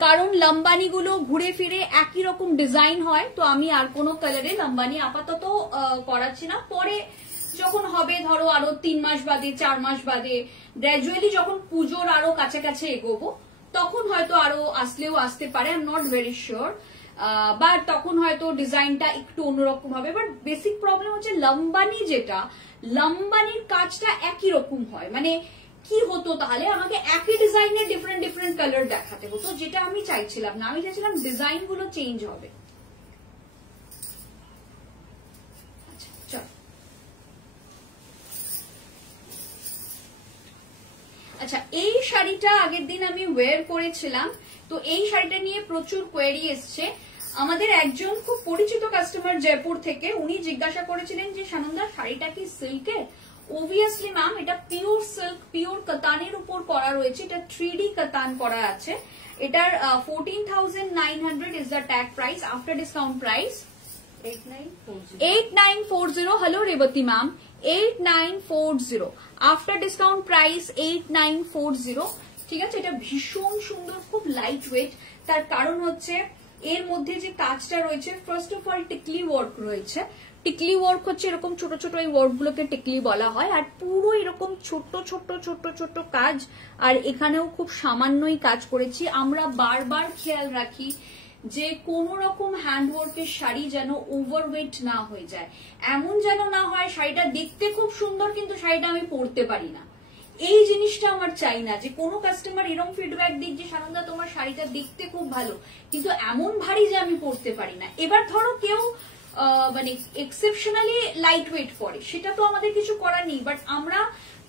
কারণ লাম্বানি গুলো ঘুরে ফিরে একই রকম ডিজাইন হয়, তো আমি আর কোনো কালারে লাম্বানি আপাতত করাচ্ছি না, পরে যখন হবে ধরো আরো 3 মাস বাদে 4 মাস বাদে গ্র্যাজুয়ালি যখন পুজোর আরো কাছাকাছি এগোবো তখন হয়তো আরো আসলেও আসতে পারে, I am not very sure, but তখন হয়তো ডিজাইনটা একটু অন্যরকম হবে। বাট বেসিক প্রবলেম হচ্ছে লাম্বানি, যেটা লাম্বানির কাজটা একই রকম হয়, মানে কি হতো তাহলে আমাকে একই ডিজাইনের ডিফারেন্ট ডিফারেন্ট কালার দেখাতে হতো, যেটা আমি চাইছিলাম না, আমি চাইছিলাম ডিজাইন গুলো চেঞ্জ হবে। আচ্ছা চল, আচ্ছা এই শাড়িটা আগের দিন আমি ওয়্যার করেছিলাম, তো এই শাড়িটা নিয়ে প্রচুর কোয়েরি এসছে। আমাদের একজন খুব পরিচিত কাস্টমার জয়পুর থেকে, উনি জিজ্ঞাসা করেছিলেন যে সানন্দা শাড়িটা কি সিল্কের? অবভিয়াসলি ম্যাম এটা পিওর সিল্ক, পিওর কাতানের উপর করা রয়েছে, এটা 3D কাতান করা আছে, এটার 14,900 is the tag price, after discount price 8940। Hello Revati ma'am, 8940 after discount price 8940 ঠিক আছে। এটা ভীষণ সুন্দর, খুব লাইট ওয়েট, তার কারণ হচ্ছে এর মধ্যে যে কাজটা রয়েছে, ফার্স্ট অফ অল টিকলি ওয়ার্ক রয়েছে, টিকলি ওয়ার্ক হচ্ছে এরকম ছোট ছোট এই ওয়ার্ক গুলোকে টিকলি বলা হয়, আর পুরো এরকম ছোট ছোট ছোট ছোট কাজ, আর এখানেও খুব সামান্যই কাজ করেছি। আমরা বারবার খেয়াল রাখি যে কোন রকম হ্যান্ডওয়ার্কের শাড়ি যেন ওভারওয়েট না হয়ে যায়, এমন যেন না হয় শাড়িটা দেখতে খুব সুন্দর কিন্তু শাড়িটা আমি পরতে পারি না, এই জিনিসটা আমার চাই না, যে কোনো কাস্টমার এরকম ফিডব্যাক দিক যে সানন্দা তোমার শাড়িটা দেখতে খুব ভালো কিন্তু এমন ভারী যে আমি পরতে পারি না। এবার ধরো কেউ মানে এক্সেপশনালি লাইট ওয়েট পরে, সেটা তো আমাদের কিছু করার নেই, বাট আমরা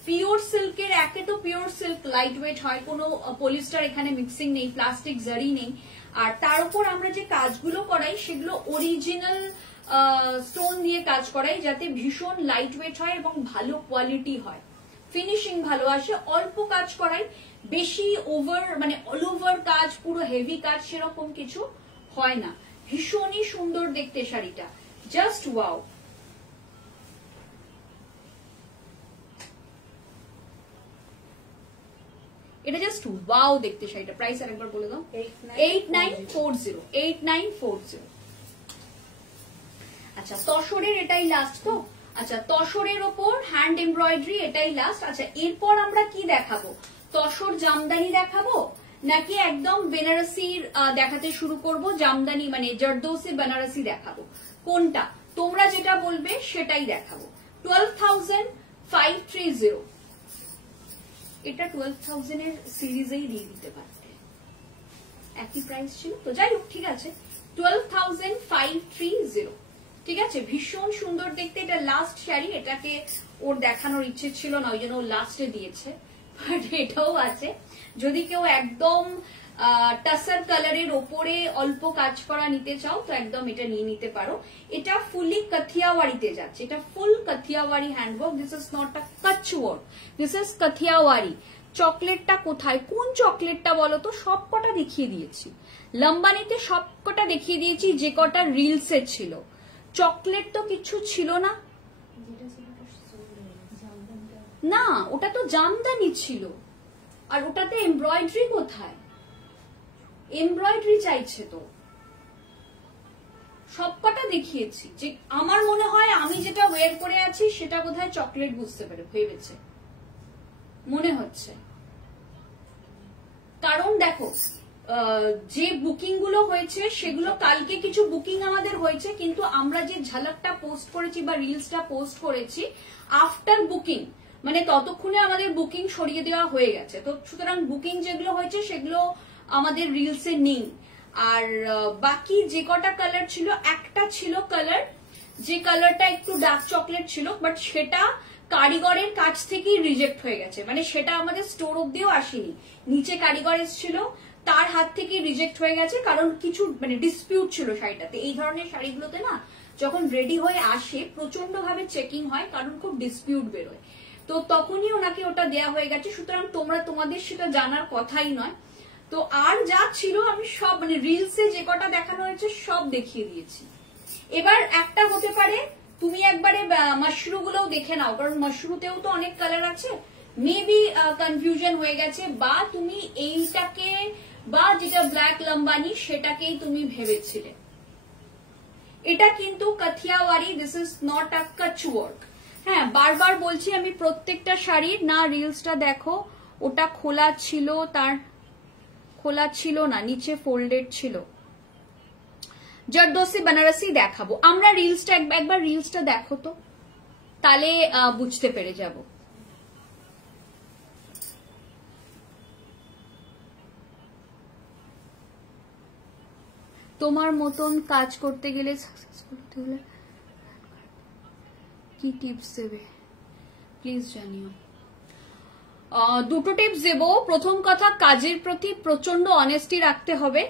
পিওর সিল্কের, একে তো পিওর সিল্ক লাইট ওয়েট হয়, কোনো পলিস্টার এখানে মিক্সিং নেই, প্লাস্টিক জারি নেই, আর তার উপর আমরা যে কাজগুলো করাই সেগুলো অরিজিনাল স্টোন দিয়ে কাজ করাই, যাতে ভীষণ লাইট ওয়েট হয় এবং ভালো কোয়ালিটি হয়, ফিনিশিং ভালো আসে, অল্প কাজ করাই, বেশি ওভার মানে অল ওভার কাজ, পুরো হেভি কাজ সেরকম কিছু হয় না। ভীষণই সুন্দর দেখতে শাড়িটা, জাস্ট ওয়াও। এটা জাস্ট ওয়াও দেখতে শাড়িটা। প্রাইস আরেকবার বলে দাও। 8940 8940। আচ্ছা তসরের এটাই লাস্ট তো? আচ্ছা তসরের ওপর হ্যান্ড এমব্রয়ডারি এটাই লাস্ট। আচ্ছা এরপর আমরা কি দেখাবো? তসর জামদানি দেখাবো নাকি একদম বেনারসির দেখাতে শুরু করব? জামদানি মানে জর্দৌসি বেনারসি দেখাবো, কোনটা তোমরা যেটা বলবে সেটাই দেখাবো। 12,530, এটা 12,000 এর সিরিজেই দিয়ে দিতে পারতে, একই প্রাইস ছিল তো, যাই হোক ঠিক আছে। 12,530 ঠিক আছে, ভীষণ সুন্দর দেখতে। এটা লাস্ট শাড়ি, এটাকে ওর দেখানোর ইচ্ছে ছিল না, ওই জন্য ও লাস্টে দিয়েছে, বাট এটাও আছে। যদি কেউ একদম টাসার কালারের ওপরে অল্প কাজ করা নিতে চাও তো একদম এটা নিয়ে নিতে পারো। এটা ফুলি কাথিয়াওয়াড়িতে যাচ্ছে, এটা full Kathiawadi handwork, this is not a কাচ ওয়ার্ক, দিস ইজ কাথিয়াওয়াড়ি। চকলেটটা কোথায়, কোন চকলেটটা বলো তো? সব কটা দেখিয়ে দিয়েছি, লম্বানিতে সব কটা দেখিয়ে দিয়েছি, যে কটা রিলসে ছিল। চকলেট তো কিছু ছিল না, না ওটা তো জামদানি ছিল, আর ওটাতে এমব্রয়ডারি কোথায়? এমব্রয়ডারি চাইছে তো, সবকটা দেখিয়েছি। যে আমার মনে হয় আমি যেটা ওয়্যার করে আছি সেটা বোধহয় চকলেট বুঝতে পেরে ভেবেছে মনে হচ্ছে, কারণ দেখো যে বুকিং গুলো হয়েছে সেগুলো কালকে কিছু বুকিং আমাদের হয়েছে, কিন্তু আমরা যে ঝলকটা পোস্ট করেছি বা রিলসটা পোস্ট করেছি আফটার বুকিং, মানে ততক্ষণে আমাদের বুকিং সরিয়ে দেওয়া হয়ে গেছে। তো সুতরাং বুকিং যেগুলো হয়েছে সেগুলো আমাদের রিলসে নেই। আর বাকি যে কটা কালার ছিল, একটা ছিল কালার যে কালারটা একটু ডার্ক চকলেট ছিল, বাট সেটা কারিগরের কাছ থেকেই রিজেক্ট হয়ে গেছে, মানে সেটা আমাদের স্টোর অব্দিও আসেনি, নিচে কারিগর এসেছিল তার হাত থেকে রিজেক্ট হয়ে গেছে, কারণ কিছু মানে ডিসপিউট ছিল শাড়িটাতে। এই ধরনের শাড়িগুলোতে না যখন রেডি হয়ে আসে প্রচন্ড ভাবে চেকিং হয়, কারণ খুব ডিসপিউট বেরোয়, তো তখনই ওনাকে ওটা দেয়া হয়ে গেছে। সুতরাং তোমাদের সেটা জানার কথাই নয়। তো আর যা ছিল আমি সব মানে রিলসে যে কটা দেখানো হয়েছে সব দেখিয়ে দিয়েছি। এবার একটা হতে পারে তুমি একবারে মাশরু গুলোও দেখে নাও, কারণ মাশরুতেও তো অনেক কালার আছে, মেবি কনফিউশন হয়ে গেছে, বা তুমি এইটাকে বা যেটা ব্ল্যাক লম্বানি সেটাকেই তুমি ভেবেছিলে। এটা কিন্তু কাথিয়াওয়ারি, দিস ইজ নট আ কাচ ওয়ার্ক। হ্যাঁ, বারবার বলছি আমি প্রত্যেকটা শাড়ির না, রিলসটা দেখো ওটা খোলা ছিল, তার খোলা ছিল না, নিচে ফোল্ডেড ছিল। জরদোসি বেনারসি দেখাবো আমরা, রিলসটা একবার রিলসটা দেখো তো, তাহলে বুঝতে পেরে যাব। তোমার মতন কাজ করতে গেলে সাকসেসফুল হতে হলে কি টিপস দেবে প্লিজ জানিও। দুটো টিপস দেব। প্রথম কথা, কাজের প্রতি প্রচন্ড অনেস্টি রাখতে হবে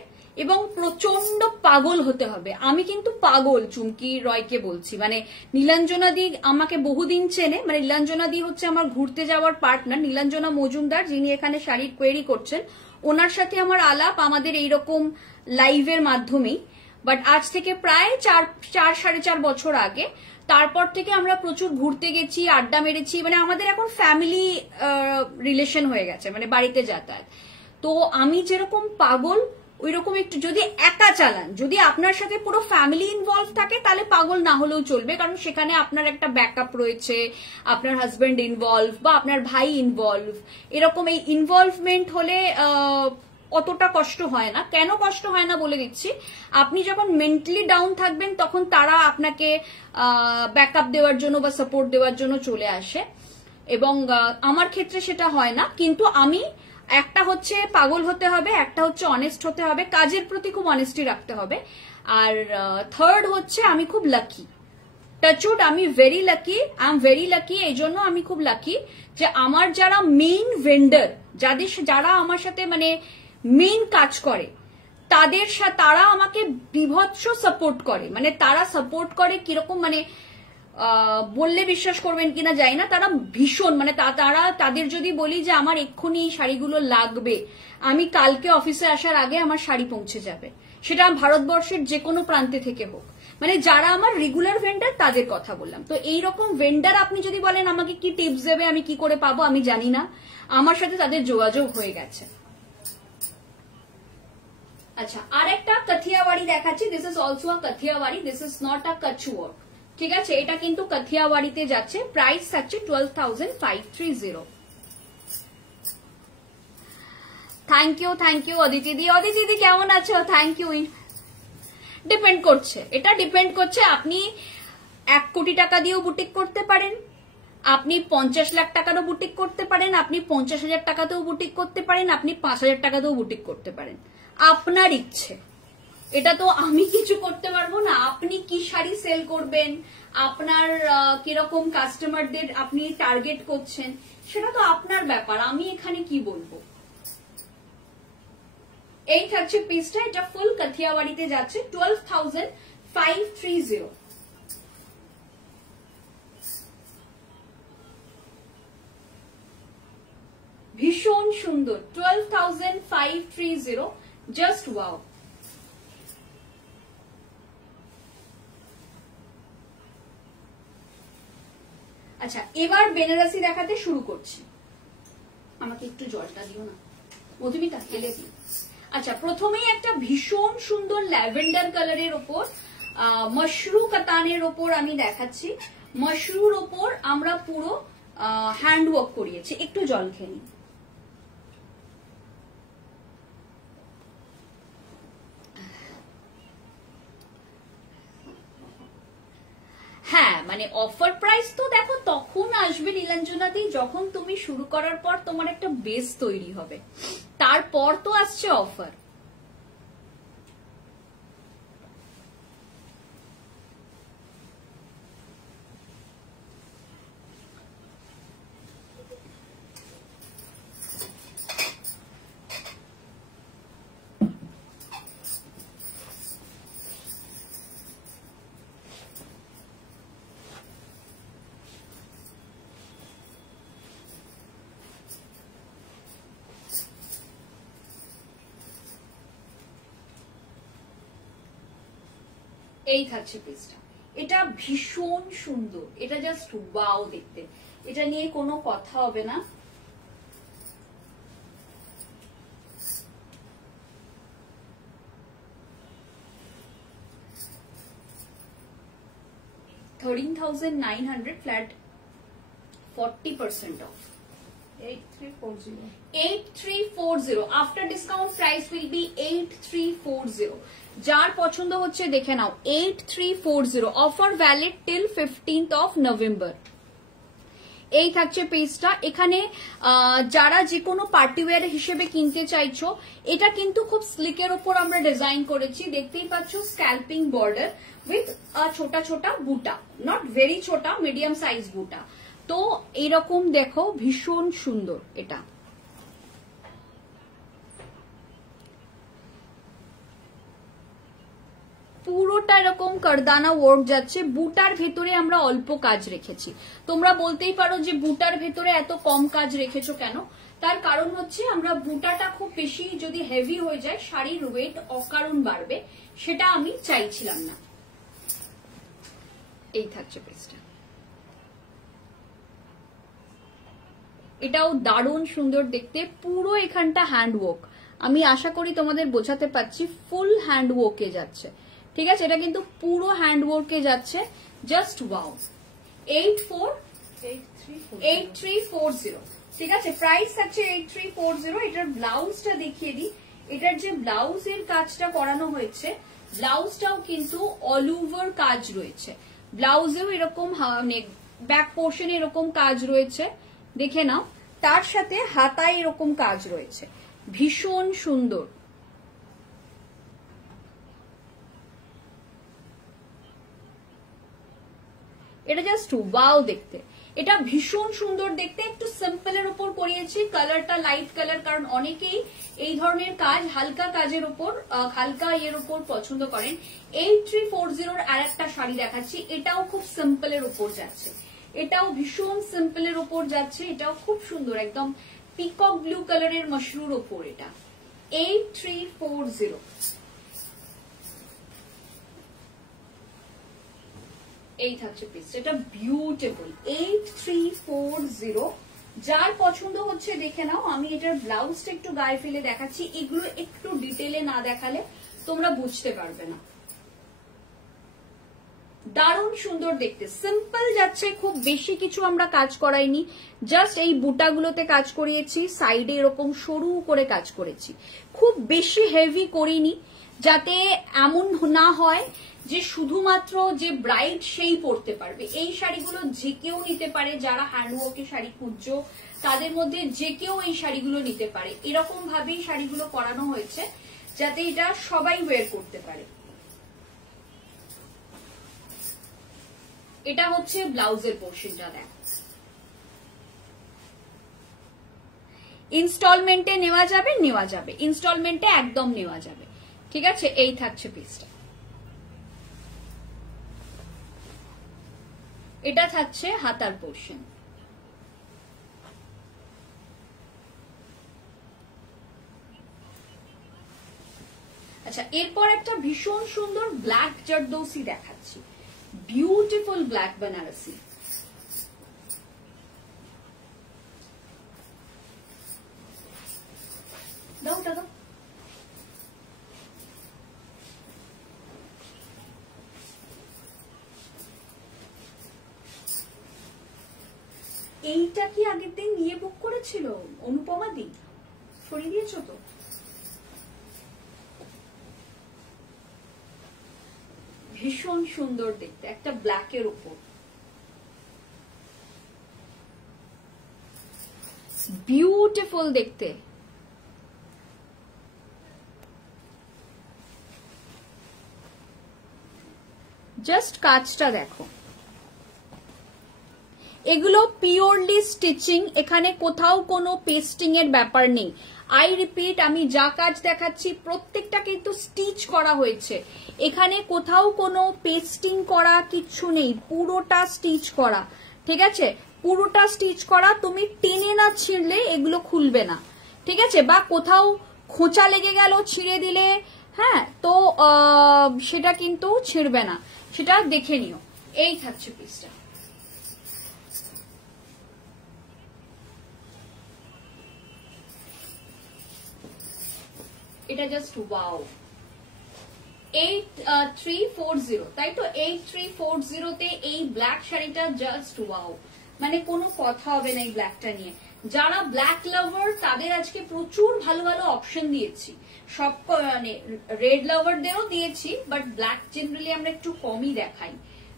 এবং প্রচন্ড পাগল হতে হবে। আমি কিন্তু পাগল চুমকি রয়কে বলছি, মানে নীলাঞ্জনা দি আমাকে বহুদিন চেনে, মানে নীলাঞ্জনা দি হচ্ছে আমার ঘুরতে যাওয়ার পার্টনার, নীলাঞ্জনা মজুমদার যিনি এখানে শাড়ির কোয়েরি করছেন, ওনার সাথে আমার আলাপ আমাদের এইরকম লাইভের মাধ্যমেই, বাট আজ থেকে প্রায় 4.5 বছর আগে। তারপর থেকে আমরা প্রচুর ঘুরতে গেছি, আড্ডা মেরেছি, মানে আমাদের এখন ফ্যামিলি রিলেশন হয়ে গেছে, মানে বাড়িতে যাতায়াত। তো আমি যেরকম পাগল ওই রকম একটু, যদি একা চালান, যদি আপনার সাথে পুরো ফ্যামিলি ইনভলভ থাকে তাহলে পাগল না হলেও চলবে, কারণ সেখানে আপনার একটা ব্যাকআপ রয়েছে, আপনার হাজবেন্ড ইনভলভ বা আপনার ভাই ইনভলভ, এরকম এই ইনভলভমেন্ট হলে অতটা কষ্ট হয় না। কেন কষ্ট হয় না বলে দিচ্ছি, আপনি যখন মেন্টালি ডাউন থাকবেন তখন তারা আপনাকে ব্যাকআপ দেওয়ার জন্য বা সাপোর্ট দেওয়ার জন্য চলে আসে, এবং আমার ক্ষেত্রে সেটা হয় না। কিন্তু আমি একটা হচ্ছে পাগল হতে হবে, একটা হচ্ছে অনেস্ট হতে হবে, কাজের প্রতি খুব অনেস্টি রাখতে হবে, আর থার্ড হচ্ছে আমি খুব লাকি, টাচউড আমি very lucky, I am very lucky. এই জন্য আমি খুব লাকি যে আমার যারা মেইন ভেন্ডার, যারা আমার সাথে মানে মেইন কাজ করে, তারা আমাকে বিভৎস সাপোর্ট করে। মানে তারা সাপোর্ট করে কিরকম, মানে বললে বিশ্বাস করবেন কিনা জানি না, তারা ভীষণ, মানে তাদের যদি বলি যে আমার এক্ষুনি এই শাড়িগুলো লাগবে, আমি কালকে অফিসে আসার আগে আমার শাড়ি পৌঁছে যাবে, সেটা ভারতবর্ষের যে কোনো প্রান্তে থেকে হোক। মানে যারা আমার রেগুলার ভেন্ডার তাদের কথা বললাম। তো এইরকম ভেন্ডার আপনি যদি বলেন আমাকে কি টিপস দেবে, আমি কি করে পাবো আমি জানি না, আমার সাথে তাদের যোগাযোগ হয়ে গেছে। আচ্ছা, আর একটা কাথিয়াওয়াড়ি দেখাচ্ছি, this is also a Kathiawadi, this is not a কাচ ওয়ার্ক, ঠিক আছে? এটা কিন্তু কাথিয়াওয়াড়িতে যাচ্ছে, প্রাইস থাকছে 12,530। থ্যাংক ইউ অদিতি দি কেমন আছো? Thank you. ডিপেন্ড করছে, এটা ডিপেন্ড করছে, আপনি 1 কোটি টাকা দিয়েও বুটিক করতে পারেন, আপনি 50 লাখ টাকারও বুটিক করতে পারেন, আপনি 50,000 টাকাতেও বুটিক করতে পারেন, আপনি 5,000 টাকাতেও বুটিক করতে পারেন, আপনার ইচ্ছে। এটা তো আমি কিছু করতে পারবো না। আপনি কি শাড়ি সেল করবেন, আপনার কিরকম কাস্টমারদের আপনি টার্গেট করছেন, সেটা তো আপনার ব্যাপার, আমি এখানে কি বলবো। এই থাকছে পিসটা, এটা ফুল কাথিয়াওয়াড়িতে যাচ্ছে 12,530। ভীষণ সুন্দর, 12,530, জাস্ট ওয়াও। আচ্ছা, এবার বেনারসি দেখাতে শুরু করছি। আমাকে একটু জলটা দিও না মধুমিতা, এলে দিও। আচ্ছা, প্রথমেই একটা ভীষণ সুন্দর ল্যাভেন্ডার কালারের ওপর মাশরু কাতানের ওপর আমি দেখাচ্ছি। মাশরুর ওপর আমরা পুরো হ্যান্ড ওয়ার্ক করিয়েছি। একটু জল খেয়ে নিই। মানে অফার প্রাইস তো দেখো তখন আসবে নীলাঞ্জনাদি যখন তুমি শুরু করার পর তোমার একটা বেস তৈরি হবে, তারপর তো আসছে অফার। এই থাকছে পিসটা, এটা ভীষণ সুন্দর, এটা জাস্ট ওয়াও দেখতে, এটা নিয়ে কোনো কথা হবে না। $13,900 flat 40% off. 8340 after discount price will be 8340. যার পছন্দ হচ্ছে দেখে নাও 8340 offer valid till 15th of November। এই থাকছে পেজটা। এখানে যারা যে কোনো পার্টিওয়্যার হিসেবে কিনতে চাইছো, এটা কিন্তু খুব স্লিকের উপর আমরা ডিজাইন করেছি, দেখতেই পাচ্ছ স্ক্যাল্পিং বর্ডার উইথ ছোটা ছোটা বুটা, নট ভেরি ছোটা, মিডিয়াম সাইজ বুটা। তো এইরকম দেখো ভীষণ সুন্দর, এটা পুরোটা এরকম কারদানা ওয়ার্ক যাচ্ছে, বুটার ভেতরে আমরা অল্প কাজ রেখেছি। তোমরা বলতেই পারো যে বুটার ভেতরে এত কম কাজ রেখেছো কেন, তার কারণ হচ্ছে আমরা বুটাটা খুব বেশি যদি হেভি হয়ে যায় শাড়ির ওয়েট অকারণ বাড়বে, সেটা আমি চাইছিলাম না। এই থাকছে পেজটা, এটাও দারুণ সুন্দর দেখতে, পুরো এখানটা হ্যান্ডওয়ার্ক, আমি আশা করি তোমাদের বোঝাতে পারছি, ফুল হ্যান্ডওয়ার্কে যাচ্ছে, ঠিক আছে, এটা কিন্তু পুরো হ্যান্ডওয়ার্কে যাচ্ছে, জাস্ট ওয়াও। 8340, ঠিক আছে, প্রাইস আছে 8340। এটার ব্লাউজটা দেখিয়ে দিই, এটার যে ব্লাউজের কাজটা করানো হয়েছে, ব্লাউজটাও কিন্তু অল ওভার কাজ রয়েছে, ব্লাউজেও এরকম ব্যাক পোর্শনে এরকম কাজ রয়েছে, দেখে নাও, তার সাথে হাতায় এরকম কাজ রয়েছে, ভীষণ সুন্দর। এটা জাস্ট ওয়াও দেখতে, এটা ভীষণ সুন্দর দেখতে। একটু সিম্পলের উপর করিয়েছি, কালারটা লাইট কালার, কারণ অনেকেই এই ধরনের কাজ হালকা কাজের উপর, হালকা ইয়ের উপর পছন্দ করেন। 8340 আর একটা শাড়ি দেখাচ্ছি, এটাও খুব সিম্পলের উপর যাচ্ছে, এটাও ভীষণ সিম্পলের উপর যাচ্ছে, এটাও খুব সুন্দর, একদম পিকক ব্লু কালারের মশরুর উপর, এটা 8340। এই থাকছে পিস, এটা বিউটিফুল 8340। যার পছন্দ হচ্ছে দেখে নাও, আমি এটার ব্লাউজটা একটু গায়ে ফেলে দেখাচ্ছি, এগুলো একটু ডিটেলে না দেখালে তোমরা বুঝতে পারবে না। দারুণ সুন্দর দেখতে, সিম্পল যাচ্ছে, খুব বেশি কিছু আমরা কাজ করাইনি, জাস্ট এই বুটাগুলোতে কাজ করিয়েছি, সাইডে এরকম সরু করে কাজ করেছি, খুব বেশি হেভি করিনি, যাতে এমন না হয় যে শুধুমাত্র যে ব্রাইড সেই পরতে পারবে। এই শাড়িগুলো যে কেউ নিতে পারে, যারা হ্যান্ডওয়ার্কের শাড়ি খুঁজছো তাদের মধ্যে যে কেউ এই শাড়িগুলো নিতে পারে, এরকম ভাবেই শাড়িগুলো করানো হয়েছে যাতে এটা সবাই ওয়্যার করতে পারে। এটা হচ্ছে ব্লাউজের পোর্শনটা, দেখ ইনস্টলমেন্টে নেওয়া যাবে, ইনস্টলমেন্টে একদম নেওয়া যাবে, ঠিক আছে। এই থাকছে পিসটা, এটা থাকছে হাতার পোর্শন। আচ্ছা, এরপর একটা ভীষণ সুন্দর ব্ল্যাক জারদৌসি দেখাচ্ছি, বিউটিফুল ব্ল্যাক বেনারসি। দাও ওটা দাও, এইটা কি আগের দিন নিয়ে বুক করেছিল অনুপমা দি, সরিয়ে দিয়েছো তো? ভীষণ সুন্দর দেখতে, একটা ব্ল্যাকের উপর, বিউটিফুল দেখতে। জাস্ট কাজটা দেখো, এগুলো পিওরলি স্টিচিং, এখানে কোথাও কোনো পেস্টিং এর ব্যাপার নেই। আই রিপিট, আমি যা কাজ দেখাচ্ছি প্রত্যেকটা কিন্তু স্টিচ করা হয়েছে, এখানে কোথাও কোনো পেস্টিং করা কিচ্ছু নেই, পুরোটা স্টিচ করা। ঠিক আছে, পুরোটা স্টিচ করা, তুমি টেনে না ছিঁড়লে এগুলো খুলবে না। ঠিক আছে, বা কোথাও খোঁচা লেগে গেল ছিঁড়ে দিলে, হ্যাঁ, তো সেটা কিন্তু ছিঁড়বে না, সেটা দেখে নিও। এই থাকছে পিসটা। এটা জাস্ট ওয়াও। 8340, তাই তো? 8340 তে এই ব্ল্যাক শাড়িটা জাস্ট ওয়াও, মানে কোনো কথা হবে না এই ব্ল্যাকটা নিয়ে। যারা ব্ল্যাক লাভার তাদের আজকে প্রচুর ভালো ভালো অপশন দিয়েছি, সব মানে রেড লাভারদেরও দিয়েছি, বাট ব্ল্যাক জেনারেলি আমরা একটু কমই দেখাই,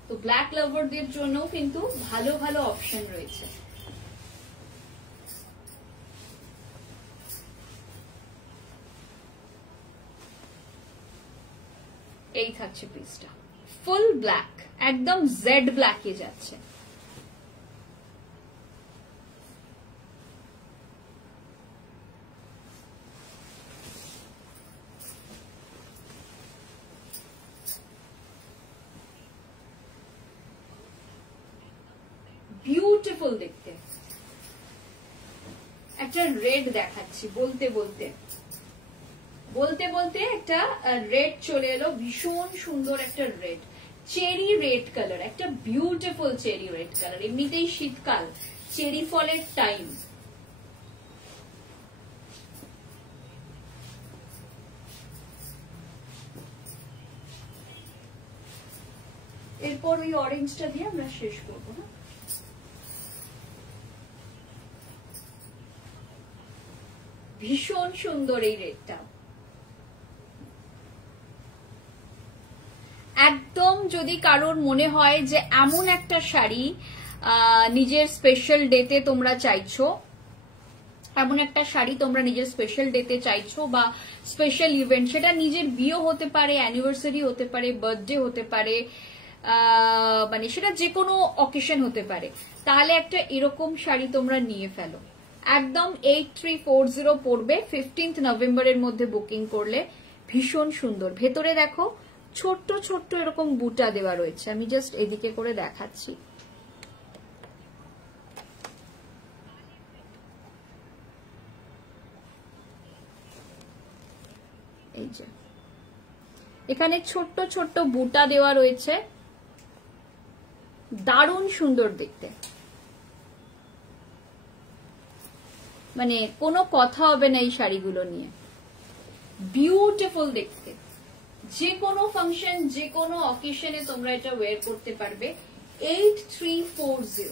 তো ব্ল্যাক লাভারদের জন্য কিন্তু ভালো ভালো অপশন রয়েছে। এই থাকছে পিসটা, ফুল ব্ল্যাক, একদম জেড ব্ল্যাকে যাচ্ছে। বিউটিফুল দেখতে। একটা রেড দেখাচ্ছি বলতে বলতে একটা রেড চলে এলো, ভীষণ সুন্দর একটা রেড, চেরি রেড কালার, একটা বিউটিফুল চেরি রেড কালার। এমনিতেই শীতকাল, চেরি ফলের টাইম। এরপর ওই অরেঞ্জটা দিয়ে আমরা শেষ করবো না? ভীষণ সুন্দর এই রেডটা, একদম। যদি কারোর মনে হয় যে এমন একটা শাড়ি নিজের স্পেশাল ডেতে তোমরা চাইছো, এমন একটা শাড়ি তোমরা নিজের স্পেশাল ডেতে চাইছো বা স্পেশাল ইভেন্ট, সেটা নিজের বিয়ে হতে পারে, অ্যানিভার্সারি হতে পারে, বার্থডে হতে পারে, মানে সেটা যে কোনো অকেশন হতে পারে, তাহলে একটা এরকম শাড়ি তোমরা নিয়ে ফেলো। একদম 8340 পড়বে, 15 নভেম্বরের মধ্যে বুকিং করলে। ভীষণ সুন্দর, ভেতরে দেখো ছোট্ট ছোট্ট এরকম বুটা দেওয়া রয়েছে, আমি জাস্ট এদিকে করে দেখাচ্ছি। এই যে এখানে ছোট্ট ছোট্ট বুটা দেওয়া রয়েছে, দারুণ সুন্দর দেখতে, মানে কোনো কথা হবে না এই শাড়িগুলো নিয়ে। বিউটিফুল দেখতে, যে কোনো ফাংশন, যে কোনো অকেশনে তোমরা এটা ওয়্যার করতে পারবে। 8340।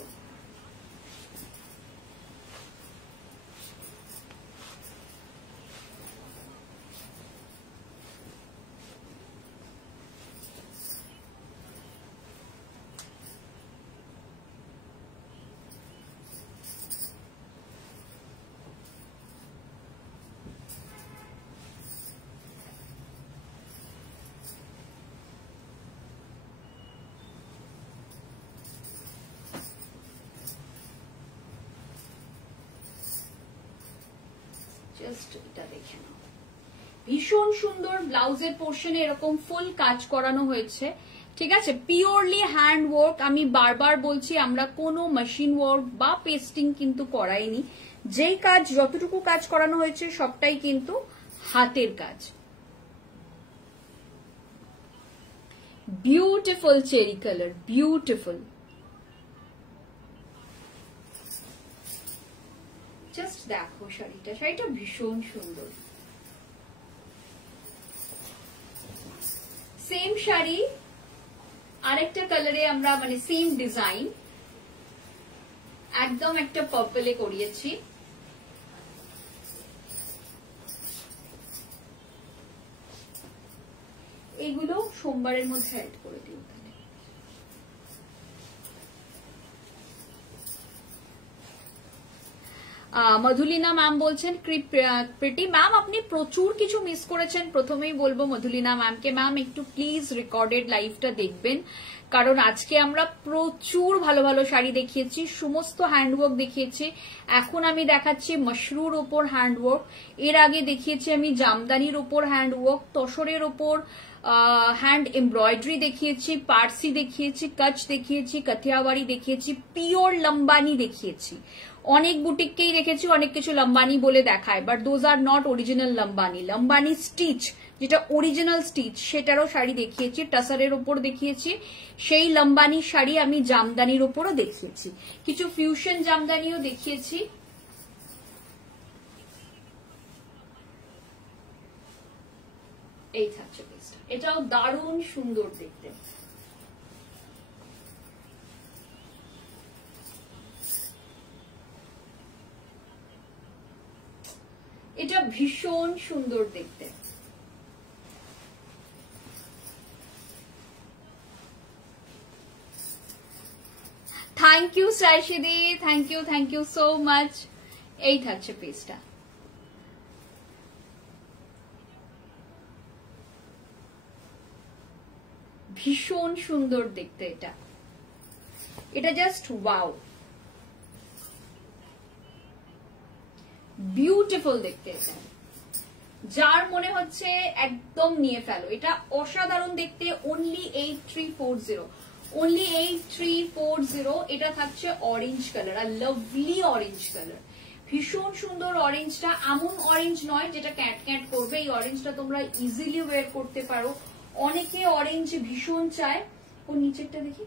জাস্ট এটা দেখে নাও, ভীষণ সুন্দর। ব্লাউজের পোর্শনে এরকম ফুল কাজ করানো হয়েছে, ঠিক আছে, পিওরলি হ্যান্ড ওয়ার্ক। আমি বারবার বলছি, আমরা কোনো মেশিন ওয়ার্ক বা পেস্টিং কিন্তু করাইনি, যেই কাজ যতটুকু কাজ করানো হয়েছে সবটাই কিন্তু হাতের কাজ। Beautiful cherry colour, beautiful. Just দেখো শাড়িটা, শাড়িটা ভীষণ সুন্দর। সেম শাড়ি আরেকটা কালারে আমরা, মানে সেম ডিজাইন, একদম একটা পার্পলে করিয়েছি। এইগুলো সোমবারের মধ্যে অ্যাড করে দিই। মধুলিনা ম্যাম বলছেন প্রিটি ম্যাম আপনি প্রচুর কিছু মিস করেছেন। প্রথমেই বলবো মধুলিনা ম্যামকে, ম্যাম একটু প্লিজ রেকর্ডেড লাইভটা দেখবেন, কারণ আজকে আমরা প্রচুর ভালো ভালো শাড়ি দেখিয়েছি, সমস্ত হ্যান্ডওয়ার্ক দেখিয়েছি। এখন আমি দেখাচ্ছি মশরুর ওপর হ্যান্ডওয়ার্ক, এর আগে দেখিয়েছি আমি জামদানির ওপর হ্যান্ডওয়ার্ক, তসরের ওপর হ্যান্ড এমব্রয়ডারি দেখিয়েছি, পার্সি দেখিয়েছি, কচ দেখিয়েছি, কাথিয়াওয়াড়ি দেখিয়েছি, পিওর লম্বানি দেখিয়েছি। অনেক বুটিককেই রেখেছি অনেক কিছু লম্বানি বলে দেখায়, but those are not original Lambani. Lambani stitch যেটা অরিজিনাল স্টিচ সেটারও শাড়ি দেখিয়েছি, টাসারের ওপর দেখিয়েছি। সেই লম্বানি শাড়ি আমি জামদানির ওপরও দেখিয়েছি, কিছু ফিউশন জামদানিও দেখিয়েছি। এই থাকছে পিসটা, এটাও দারুণ সুন্দর দেখতে। এটা ভীষণ সুন্দর দেখতে। থ্যাংক ইউ সাইশিদি, থ্যাংক ইউ সো মাচ। এই থাকছে পিসটা, ভীষণ সুন্দর দেখতে। এটা জাস্ট ওয়াও, বিউটিফুল দেখতে। এটা যার মনে হচ্ছে একদম নিয়ে ফেলো, এটা অসাধারণ দেখতে। Only 8340, only 8340। এটা থাকছে অরেঞ্জ কালার, আর লাভলি অরেঞ্জ কালার, ভীষণ সুন্দর অরেঞ্জটা। এমন অরেঞ্জ নয় যেটা ক্যাট ক্যাট করবে, এই অরেঞ্জটা তোমরা ইজিলি ওয়্যার করতে পারো। অনেকে অরেঞ্জ ভীষণ চায়। ওর নিচেরটা দেখি,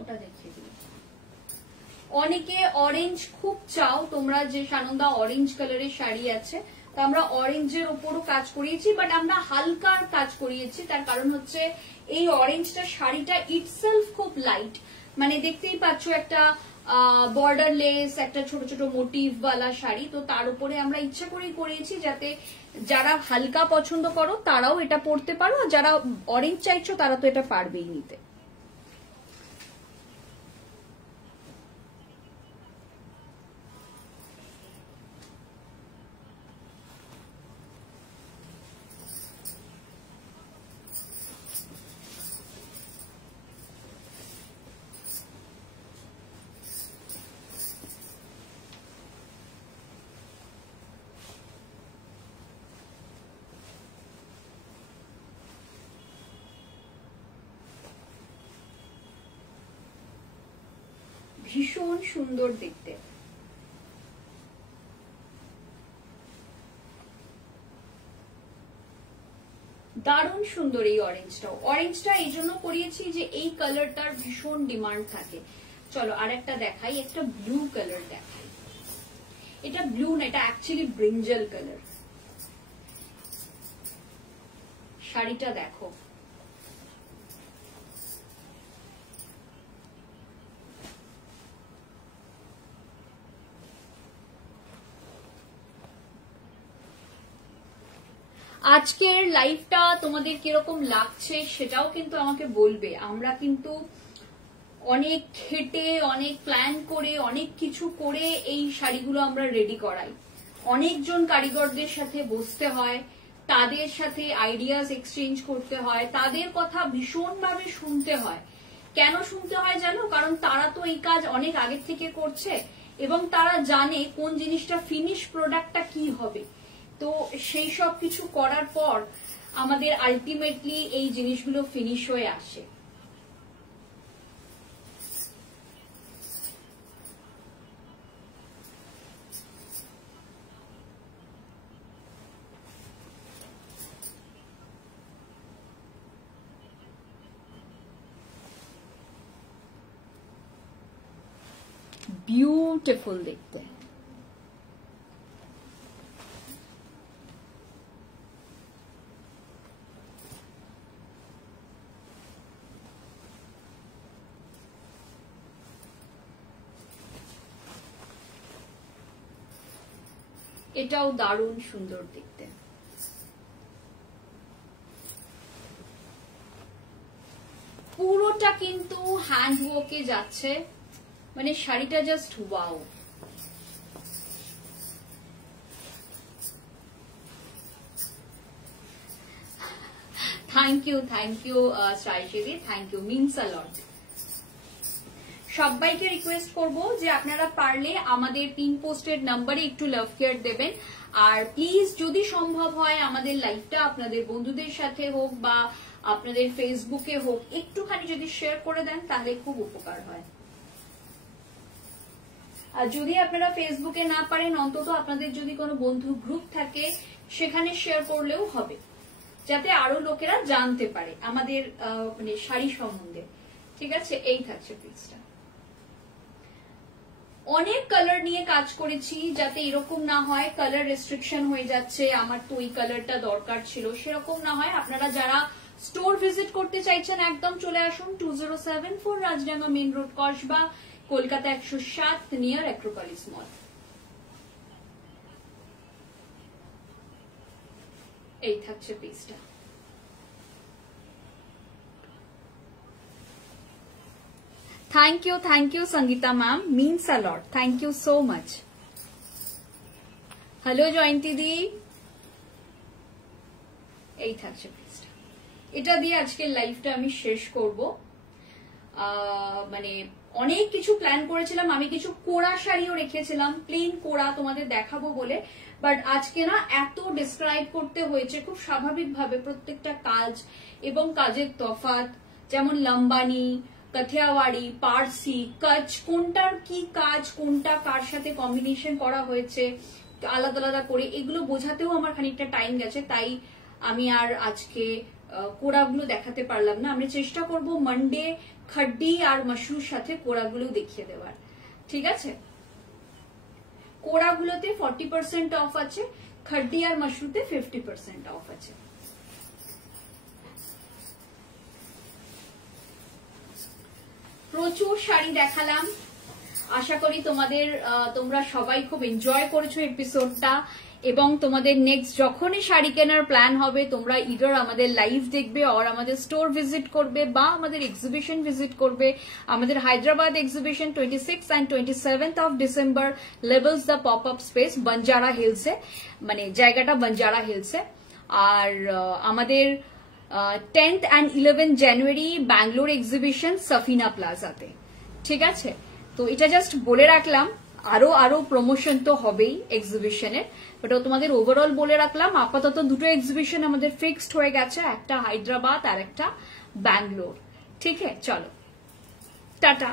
ওটা দেখিয়ে দিই। অনেকে অরেঞ্জ খুব চাও তোমরা, যে সানন্দা অরেঞ্জ কালারের শাড়ি আছে, তো আমরা অরেঞ্জের ওপরও কাজ করিয়েছি, বাট আমরা হালকা কাজ করিয়েছি। তার কারণ হচ্ছে এই অরেঞ্জটা শাড়িটা ইটসেলফ খুব লাইট, মানে দেখতেই পাচ্ছ একটা বর্ডার লেস, একটা ছোট ছোট মোটিভ ওয়ালা শাড়ি, তো তার উপরে আমরা ইচ্ছা করেই করিয়েছি যাতে যারা হালকা পছন্দ করো তারাও এটা পরতে পারো, আর যারা অরেঞ্জ চাইছো তারা তো এটা পারবেই নিতে। ভীষণ সুন্দর দেখতে। দারুণ সুন্দর এই অরেঞ্জটাও। অরেঞ্জটা এই জন্য করিয়েছি যে এই কালারটার ভীষণ ডিমান্ড থাকে। চলো আর একটা দেখাই, একটা ব্লু কালার দেখাই। এটা ব্লু না, এটা অ্যাকচুয়ালি ব্রিঞ্জাল কালার। শাড়িটা দেখো, আজকের লাইভটা তোমাদের কিরকম লাগছে সেটাও কিন্তু আমাকে বলবে। আমরা কিন্তু অনেক খেটে, অনেক প্ল্যান করে, অনেক কিছু করে এই শাড়িগুলো আমরা রেডি করাই। অনেকজন কারিগরদের সাথে বসতে হয়, তাদের সাথে আইডিয়াস এক্সচেঞ্জ করতে হয়, তাদের কথা ভীষণভাবে শুনতে হয়। কেন শুনতে হয় জানো? কারণ তারা তো এই কাজ অনেক আগের থেকে করছে এবং তারা জানে কোন জিনিসটা ফিনিশ প্রোডাক্টটা কি হবে। তো সেই সব কিছু করার পর আমাদের আলটিমেটলি এই জিনিসগুলো ফিনিশ হয়ে আসে। বিউটিফুল দেখতে। এটাও দারুণ সুন্দর দেখতে। পুরোটা কিন্তু হ্যান্ডওয়ার্কে যাচ্ছে, মানে শাড়িটা জাস্ট ওয়াও। থ্যাংক ইউ শ্রাইশিদি, thank you, means a lot. সবাইকে রিকোয়েস্ট করব যে আপনারা পারলে আমাদের পিন পোস্টেড নাম্বারে একটু লাভ কেয়ার দেবেন, আর প্লিজ যদি সম্ভব হয় আমাদের লাইভটা আপনাদের বন্ধুদের সাথে হোক বা আপনাদের ফেসবুকে হোক একটুখানি যদি শেয়ার করে দেন তাহলে খুব উপকার হয়। আর যদি আপনারা ফেসবুকে না পারেন অন্তত আপনাদের যদি কোনো বন্ধু গ্রুপ থাকে সেখানে শেয়ার করলেও হবে, যাতে আরো লোকেরা জানতে পারে আমাদের মানে শাড়ি সম্বন্ধে। ঠিক আছে, এই থাকছে পিসটা। অনেক কালার নিয়ে কাজ করেছি যাতে এরকম না হয় কালার রেস্ট্রিকশন হয়ে যাচ্ছে, আমার তো ওই কালারটা দরকার ছিল, সেরকম না হয়। আপনারা যারা স্টোর ভিজিট করতে চাইছেন একদম চলে আসুন 2074 Rajdanga main road, Kasba, Kolkata 107, near Acropolis mall. এই থাকছে পিসটা। Thank you Sangeeta ma'am, means a lot, thank you so much. Hello Jayanti di, এই থাকছে পিসটা। এটা দিয়ে আজকের লাইভটা আমি শেষ করব। মানে অনেক কিছু প্ল্যান করেছিলাম, আমি কিছু কোড়া শাড়িও রেখেছিলাম, প্লেন কোড়া তোমাদের দেখাবো বলে, বাট আজকে না এত ডিসক্রাইব করতে হয়েছে খুব স্বাভাবিকভাবে প্রত্যেকটা কাজ এবং কাজের তফাৎ, যেমন লম্বানি, কাথিয়াওয়াড়ি, পার্সি, কচ্ছ, কোনটার কি কাজ, কোনটা কার সাথে কম্বিনেশন করা হয়েছে আলাদা আলাদা করে, এগুলো বোঝাতেও আমার খানিকটা টাইম গেছে, তাই আমি আর আজকে কোড়াগুলো দেখাতে পারলাম না। আমি চেষ্টা করব মানডে খাড্ডি আর মাশরুর সাথে কোড়াগুলো দেখিয়ে দেওয়ার। ঠিক আছে, কোড়াগুলোতে 40% অফ আছে, খাড্ডি আর মাশরুতে 50% অফ আছে। প্রচুর শাড়ি দেখালাম, আশা করি তোমরা সবাই খুব এনজয় করেছো এপিসোডটা, এবং তোমাদের নেক্সট যখনই শাড়ি কেনার প্ল্যান হবে তোমরা ইদার আমাদের লাইভ দেখবে আর আমাদের স্টোর ভিজিট করবে বা আমাদের এক্সিবিশন ভিজিট করবে। আমাদের Hyderabad exhibition 26 and 27 of December levels the pop up space Banjara হিলসে, মানে জায়গাটা বনজারা হিলসে। আর আমাদের 10th and 11th January Bangalore exhibition Safina প্লাজাতে। ঠিক আছে, তো এটা জাস্ট বলে রাখলাম, আরো প্রমোশন তো হবেই এক্সিবিশনের, বাট তোমাদের ওভারঅল বলে রাখলাম। আপাতত দুটো এক্সিবিশন আমাদের ফিক্সড হয়ে গেছে, একটা হায়দ্রাবাদ আর একটা ব্যাঙ্গালোর। ঠিক আছে, চলো টাটা।